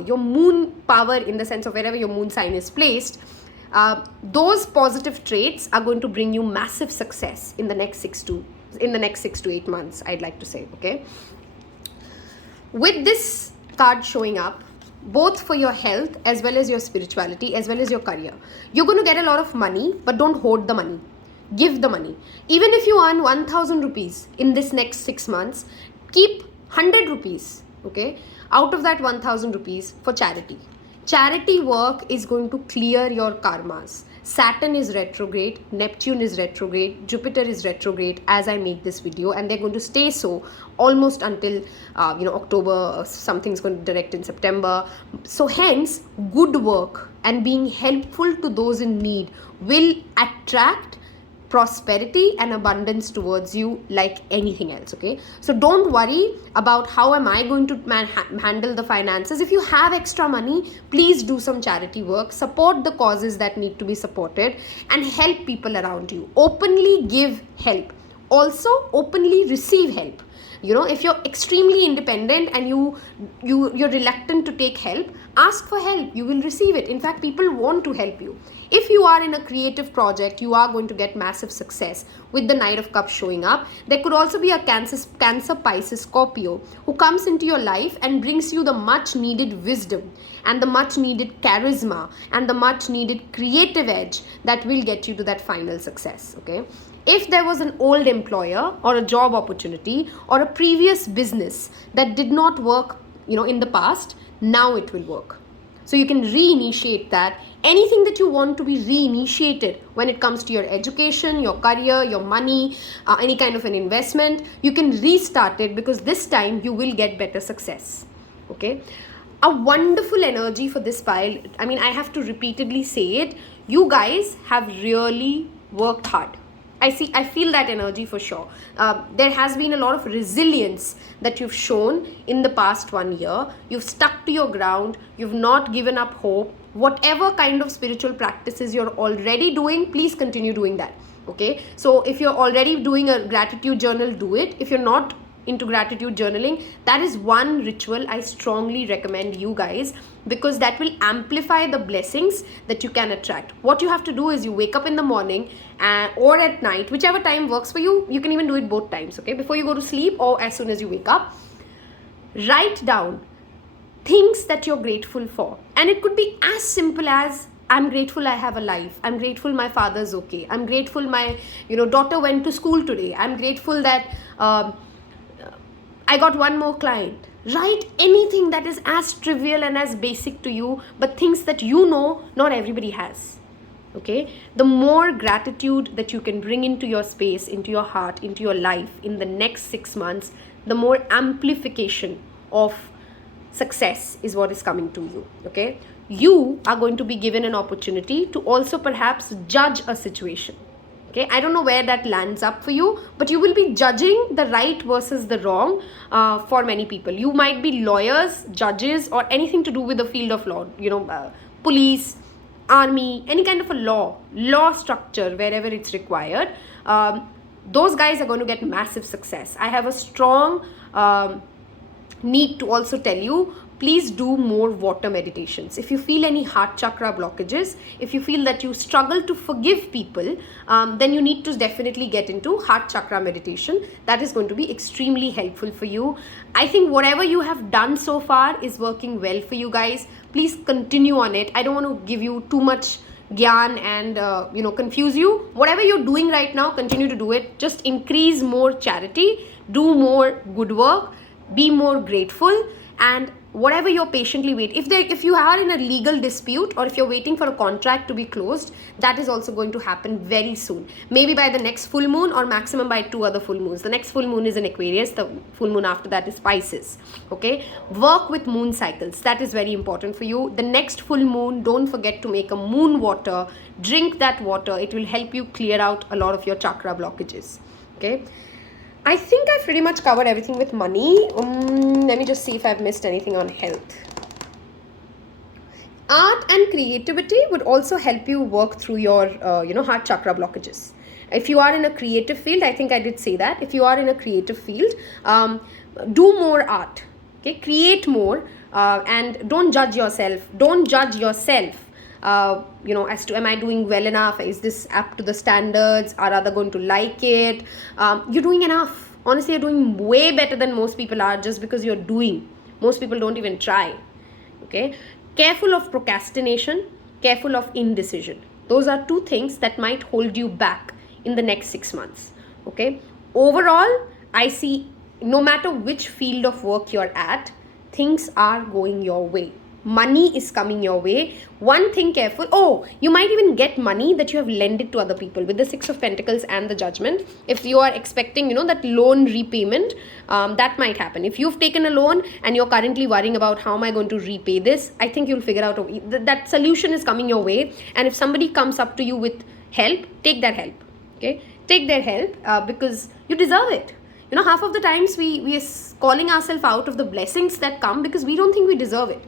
in the sense of wherever your moon sign is placed, those positive traits are going to bring you massive success in the next 6 to 8 months, I'd like to say. Okay, with this card showing up, both for your health as well as your spirituality as well as your career, you're going to get a lot of money, but don't hoard the money. Give the money. Even if you earn 1,000 rupees in this next 6 months, keep 100 rupees, okay, out of that 1,000 rupees for charity. Charity work is going to clear your karmas. Saturn is retrograde, Neptune is retrograde, Jupiter is retrograde as I make this video, and they're going to stay so almost until October. Something's going to direct in September. So hence, good work and being helpful to those in need will attract prosperity and abundance towards you like anything else. Okay, so don't worry about how am I going to handle the finances. If you have extra money, please do some charity work, support the causes that need to be supported, and help people around you. Openly give help, also openly receive help. If you're extremely independent and you're reluctant to take help, ask for help. You will receive it. In fact, people want to help you. If you are in a creative project, you are going to get massive success with the Knight of Cups showing up. There could also be a Cancer, Pisces, Scorpio who comes into your life and brings you the much needed wisdom and the much needed charisma and the much needed creative edge that will get you to that final success. Okay, if there was an old employer or a job opportunity or a previous business that did not work in the past, now it will work. So you can reinitiate that. Anything that you want to be reinitiated when it comes to your education, your career, your money, any kind of an investment, you can restart it, because this time you will get better success. Okay, a wonderful energy for this pile. I mean, I have to repeatedly say it. You guys have really worked hard. I feel that energy for sure. There has been a lot of resilience that you've shown in the past 1 year. You've stuck to your ground. You've not given up hope. Whatever kind of spiritual practices you're already doing, please continue doing that. Okay, so if you're already doing a gratitude journal, do it. If you're not into gratitude journaling, that is one ritual I strongly recommend you guys, because that will amplify the blessings that you can attract. What you have to do is you wake up in the morning or at night, whichever time works for you. You can even do it both times, okay, before you go to sleep or as soon as you wake up. Write down things that you're grateful for, and it could be as simple as, I'm grateful I have a life. I'm grateful my father's okay. I'm grateful my daughter went to school today. I'm grateful that I got one more client. Write anything that is as trivial and as basic to you, but things that not everybody has. Okay, the more gratitude that you can bring into your space, into your heart, into your life in the next 6 months, the more amplification of success is what is coming to you. Okay, you are going to be given an opportunity to also perhaps judge a situation. Okay, I don't know where that lands up for you, but you will be judging the right versus the wrong for many people. You might be lawyers, judges, or anything to do with the field of law, police, army, any kind of a law structure, wherever it's required. Those guys are going to get massive success. I have a strong need to also tell you, please do more water meditations. If you feel any heart chakra blockages, if you feel that you struggle to forgive people, then you need to definitely get into heart chakra meditation. That is going to be extremely helpful for you. I think whatever you have done so far is working well for you guys. Please continue on it. I don't want to give you too much gyan and confuse you. Whatever you're doing right now, continue to do it. Just increase more charity, do more good work, be more grateful, and whatever you're patiently wait, if you are in a legal dispute, or if you're waiting for a contract to be closed, that is also going to happen very soon, maybe by the next full moon, or maximum by 2 other full moons. The next full moon is in Aquarius, the full moon after that is Pisces. Okay, work with moon cycles. That is very important for you. The next full moon, don't forget to make a moon water. Drink that water. It will help you clear out a lot of your chakra blockages. Okay, I think I've pretty much covered everything with money. Let me just see if I've missed anything on health. Art and creativity would also help you work through your, heart chakra blockages. If you are in a creative field, I think I did say that. If you are in a creative field, do more art. Okay, create more, and don't judge yourself. Don't judge yourself. As to, am I doing well enough? Is this up to the standards? Are others going to like it? You're doing enough. Honestly, you're doing way better than most people are, just because you're doing. Most people don't even try. Okay, careful of procrastination, careful of indecision. Those are two things that might hold you back in the next 6 months. Okay, overall, I see no matter which field of work you're at, things are going your way. Money is coming your way. One thing careful, you might even get money that you have lended to other people with the 6 of Pentacles and the Judgment. If you are expecting that loan repayment, that might happen. If you've taken a loan and you're currently worrying about how am I going to repay this, I think you'll figure out that solution is coming your way. And if somebody comes up to you with help, take that help. Okay, take their help, because you deserve it. Half of the times we are calling ourselves out of the blessings that come because we don't think we deserve it.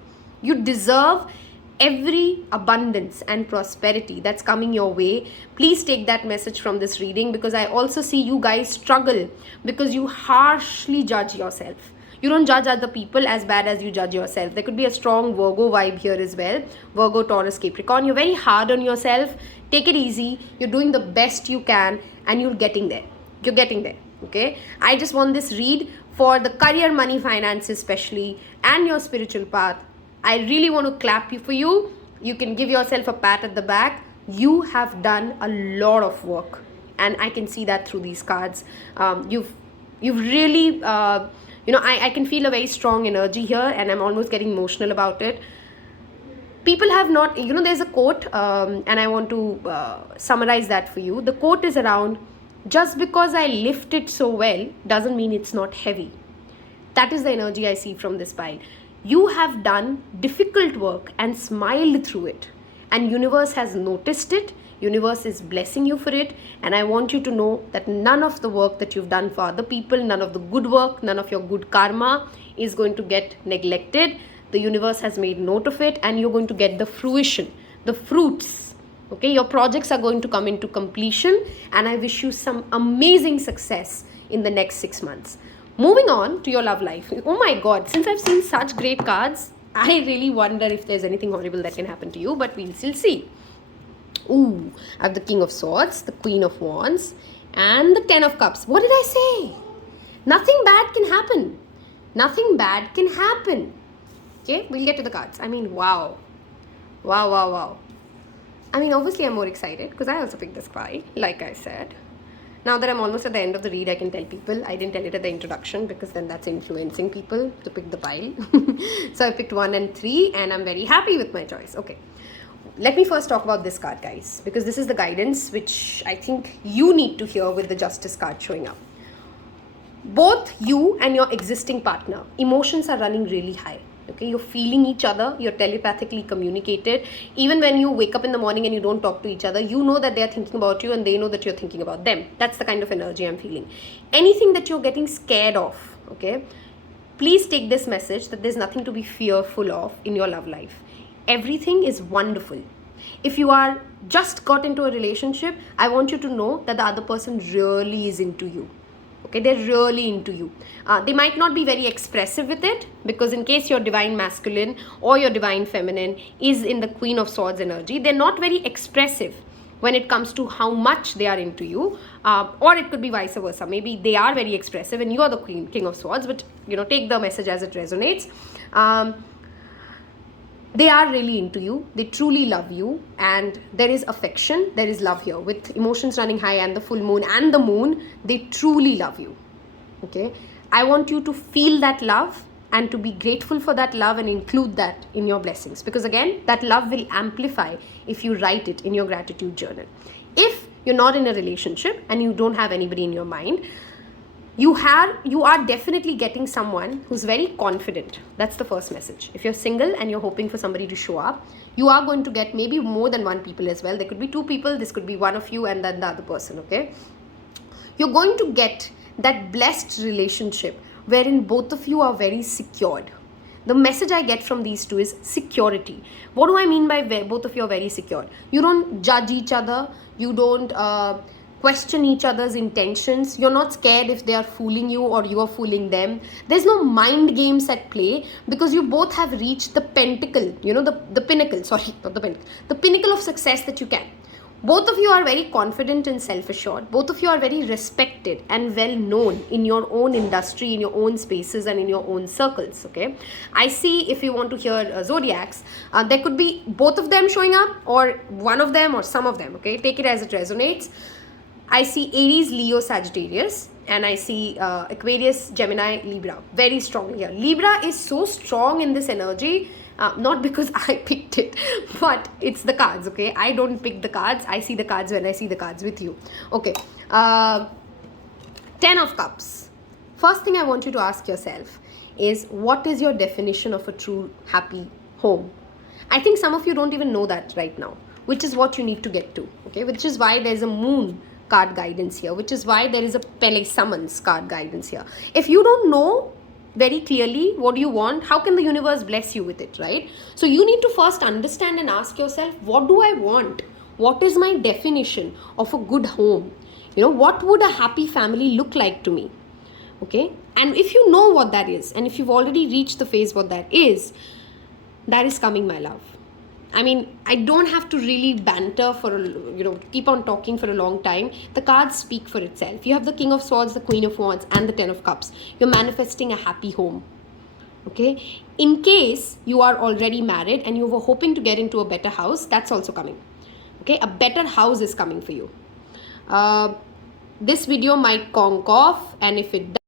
You deserve every abundance and prosperity that's coming your way. Please take that message from this reading, because I also see you guys struggle because you harshly judge yourself. You don't judge other people as bad as you judge yourself. There could be a strong Virgo vibe here as well. Virgo, Taurus, Capricorn. You're very hard on yourself. Take it easy. You're doing the best you can, and you're getting there. You're getting there. Okay, I just want this read for the career, money, finances especially, and your spiritual path. I really want to clap for you. You can give yourself a pat at the back. You have done a lot of work, and I can see that through these cards. You've really, I can feel a very strong energy here, and I'm almost getting emotional about it. People have not, there's a quote, and I want to summarize that for you. The quote is around, just because I lift it so well doesn't mean it's not heavy. That is the energy I see from this pile. You have done difficult work and smiled through it, and universe has noticed it. Universe is blessing you for it, and I want you to know that none of the work that you've done for other people, none of the good work, none of your good karma is going to get neglected. The universe has made note of it, and you're going to get the fruition, the fruits Okay, your projects are going to come into completion, and I wish you some amazing success in the next 6 months. Moving on to your love life. Oh my god, since I've seen such great cards, I really wonder if there's anything horrible that can happen to you, but we'll still see. Ooh, I have the King of Swords, the Queen of Wands, and the Ten of Cups. What did I say? Nothing bad can happen. Nothing bad can happen. Okay, we'll get to the cards. I mean, wow. Wow, wow, wow. I mean, obviously I'm more excited because I also picked this card, like I said. Now that I'm almost at the end of the read, I can tell people. I didn't tell it at the introduction because then that's influencing people to pick the pile. So I picked 1 and 3 and I'm very happy with my choice. Okay. Let me first talk about this card, guys, because this is the guidance which I think you need to hear with the Justice card showing up. Both you and your existing partner, emotions are running really high. Okay, you're feeling each other, you're telepathically communicated. Even when you wake up in the morning and you don't talk to each other, you know that they're thinking about you and they know that you're thinking about them. That's the kind of energy I'm feeling. Anything that you're getting scared of, okay, please take this message that there's nothing to be fearful of in your love life. Everything is wonderful. If you are just got into a relationship, I want you to know that the other person really is into you. Okay, they're really into you. They might not be very expressive with it, because in case your divine masculine or your divine feminine is in the Queen of Swords energy, they're not very expressive when it comes to how much they are into you, or it could be vice versa. Maybe they are very expressive and you are the King of Swords, but take the message as it resonates. They are really into you, they truly love you, and there is affection, there is love here. With emotions running high and the full moon and the moon, they truly love you. Okay, I want you to feel that love and to be grateful for that love and include that in your blessings, because again, that love will amplify if you write it in your gratitude journal. If you're not in a relationship and you don't have anybody in your mind, you are definitely getting someone who's very confident. That's the first message. If you're single and you're hoping for somebody to show up, you are going to get maybe more than one people as well. There could be 2 people, this could be one of you and then the other person. Okay, you're going to get that blessed relationship wherein both of you are very secured. The message I get from these two is security. What do I mean by both of you are very secured? You don't judge each other, you don't question each other's intentions. You're not scared if they are fooling you or you are fooling them. There's no mind games at play, because you both have reached the pentacle, the pinnacle, sorry, not the pentacle, the pinnacle of success that you can. Both of you are very confident and self-assured. Both of you are very respected and well known in your own industry, in your own spaces and in your own circles. Okay, I see, if you want to hear zodiacs, there could be both of them showing up, or one of them, or some of them. Okay, take it as it resonates. I see Aries, Leo, Sagittarius, and I see Aquarius, Gemini, Libra very strongly here. Libra is so strong in this energy, not because I picked it, but it's the cards. Okay, I don't pick the cards, I see the cards when I see the cards with you. Okay, 10 of Cups. First thing I want you to ask yourself is, what is your definition of a true happy home? I think some of you don't even know that right now, which is what you need to get to. Okay, which is why there's a moon card guidance here, which is why there is a Pele summons card guidance here. If you don't know very clearly what you want, how can the universe bless you with it, right? So you need to first understand and ask yourself, what do I want? What is my definition of a good home? What would a happy family look like to me? Okay, and if you know what that is, and if you've already reached the phase what that is coming, my love. I mean, I don't have to really banter keep on talking for a long time. The cards speak for itself. You have the King of Swords, the Queen of Wands, and the 10 of Cups. You're manifesting a happy home. Okay? In case you are already married and you were hoping to get into a better house, that's also coming. Okay? A better house is coming for you. This video might conk off, and if it does,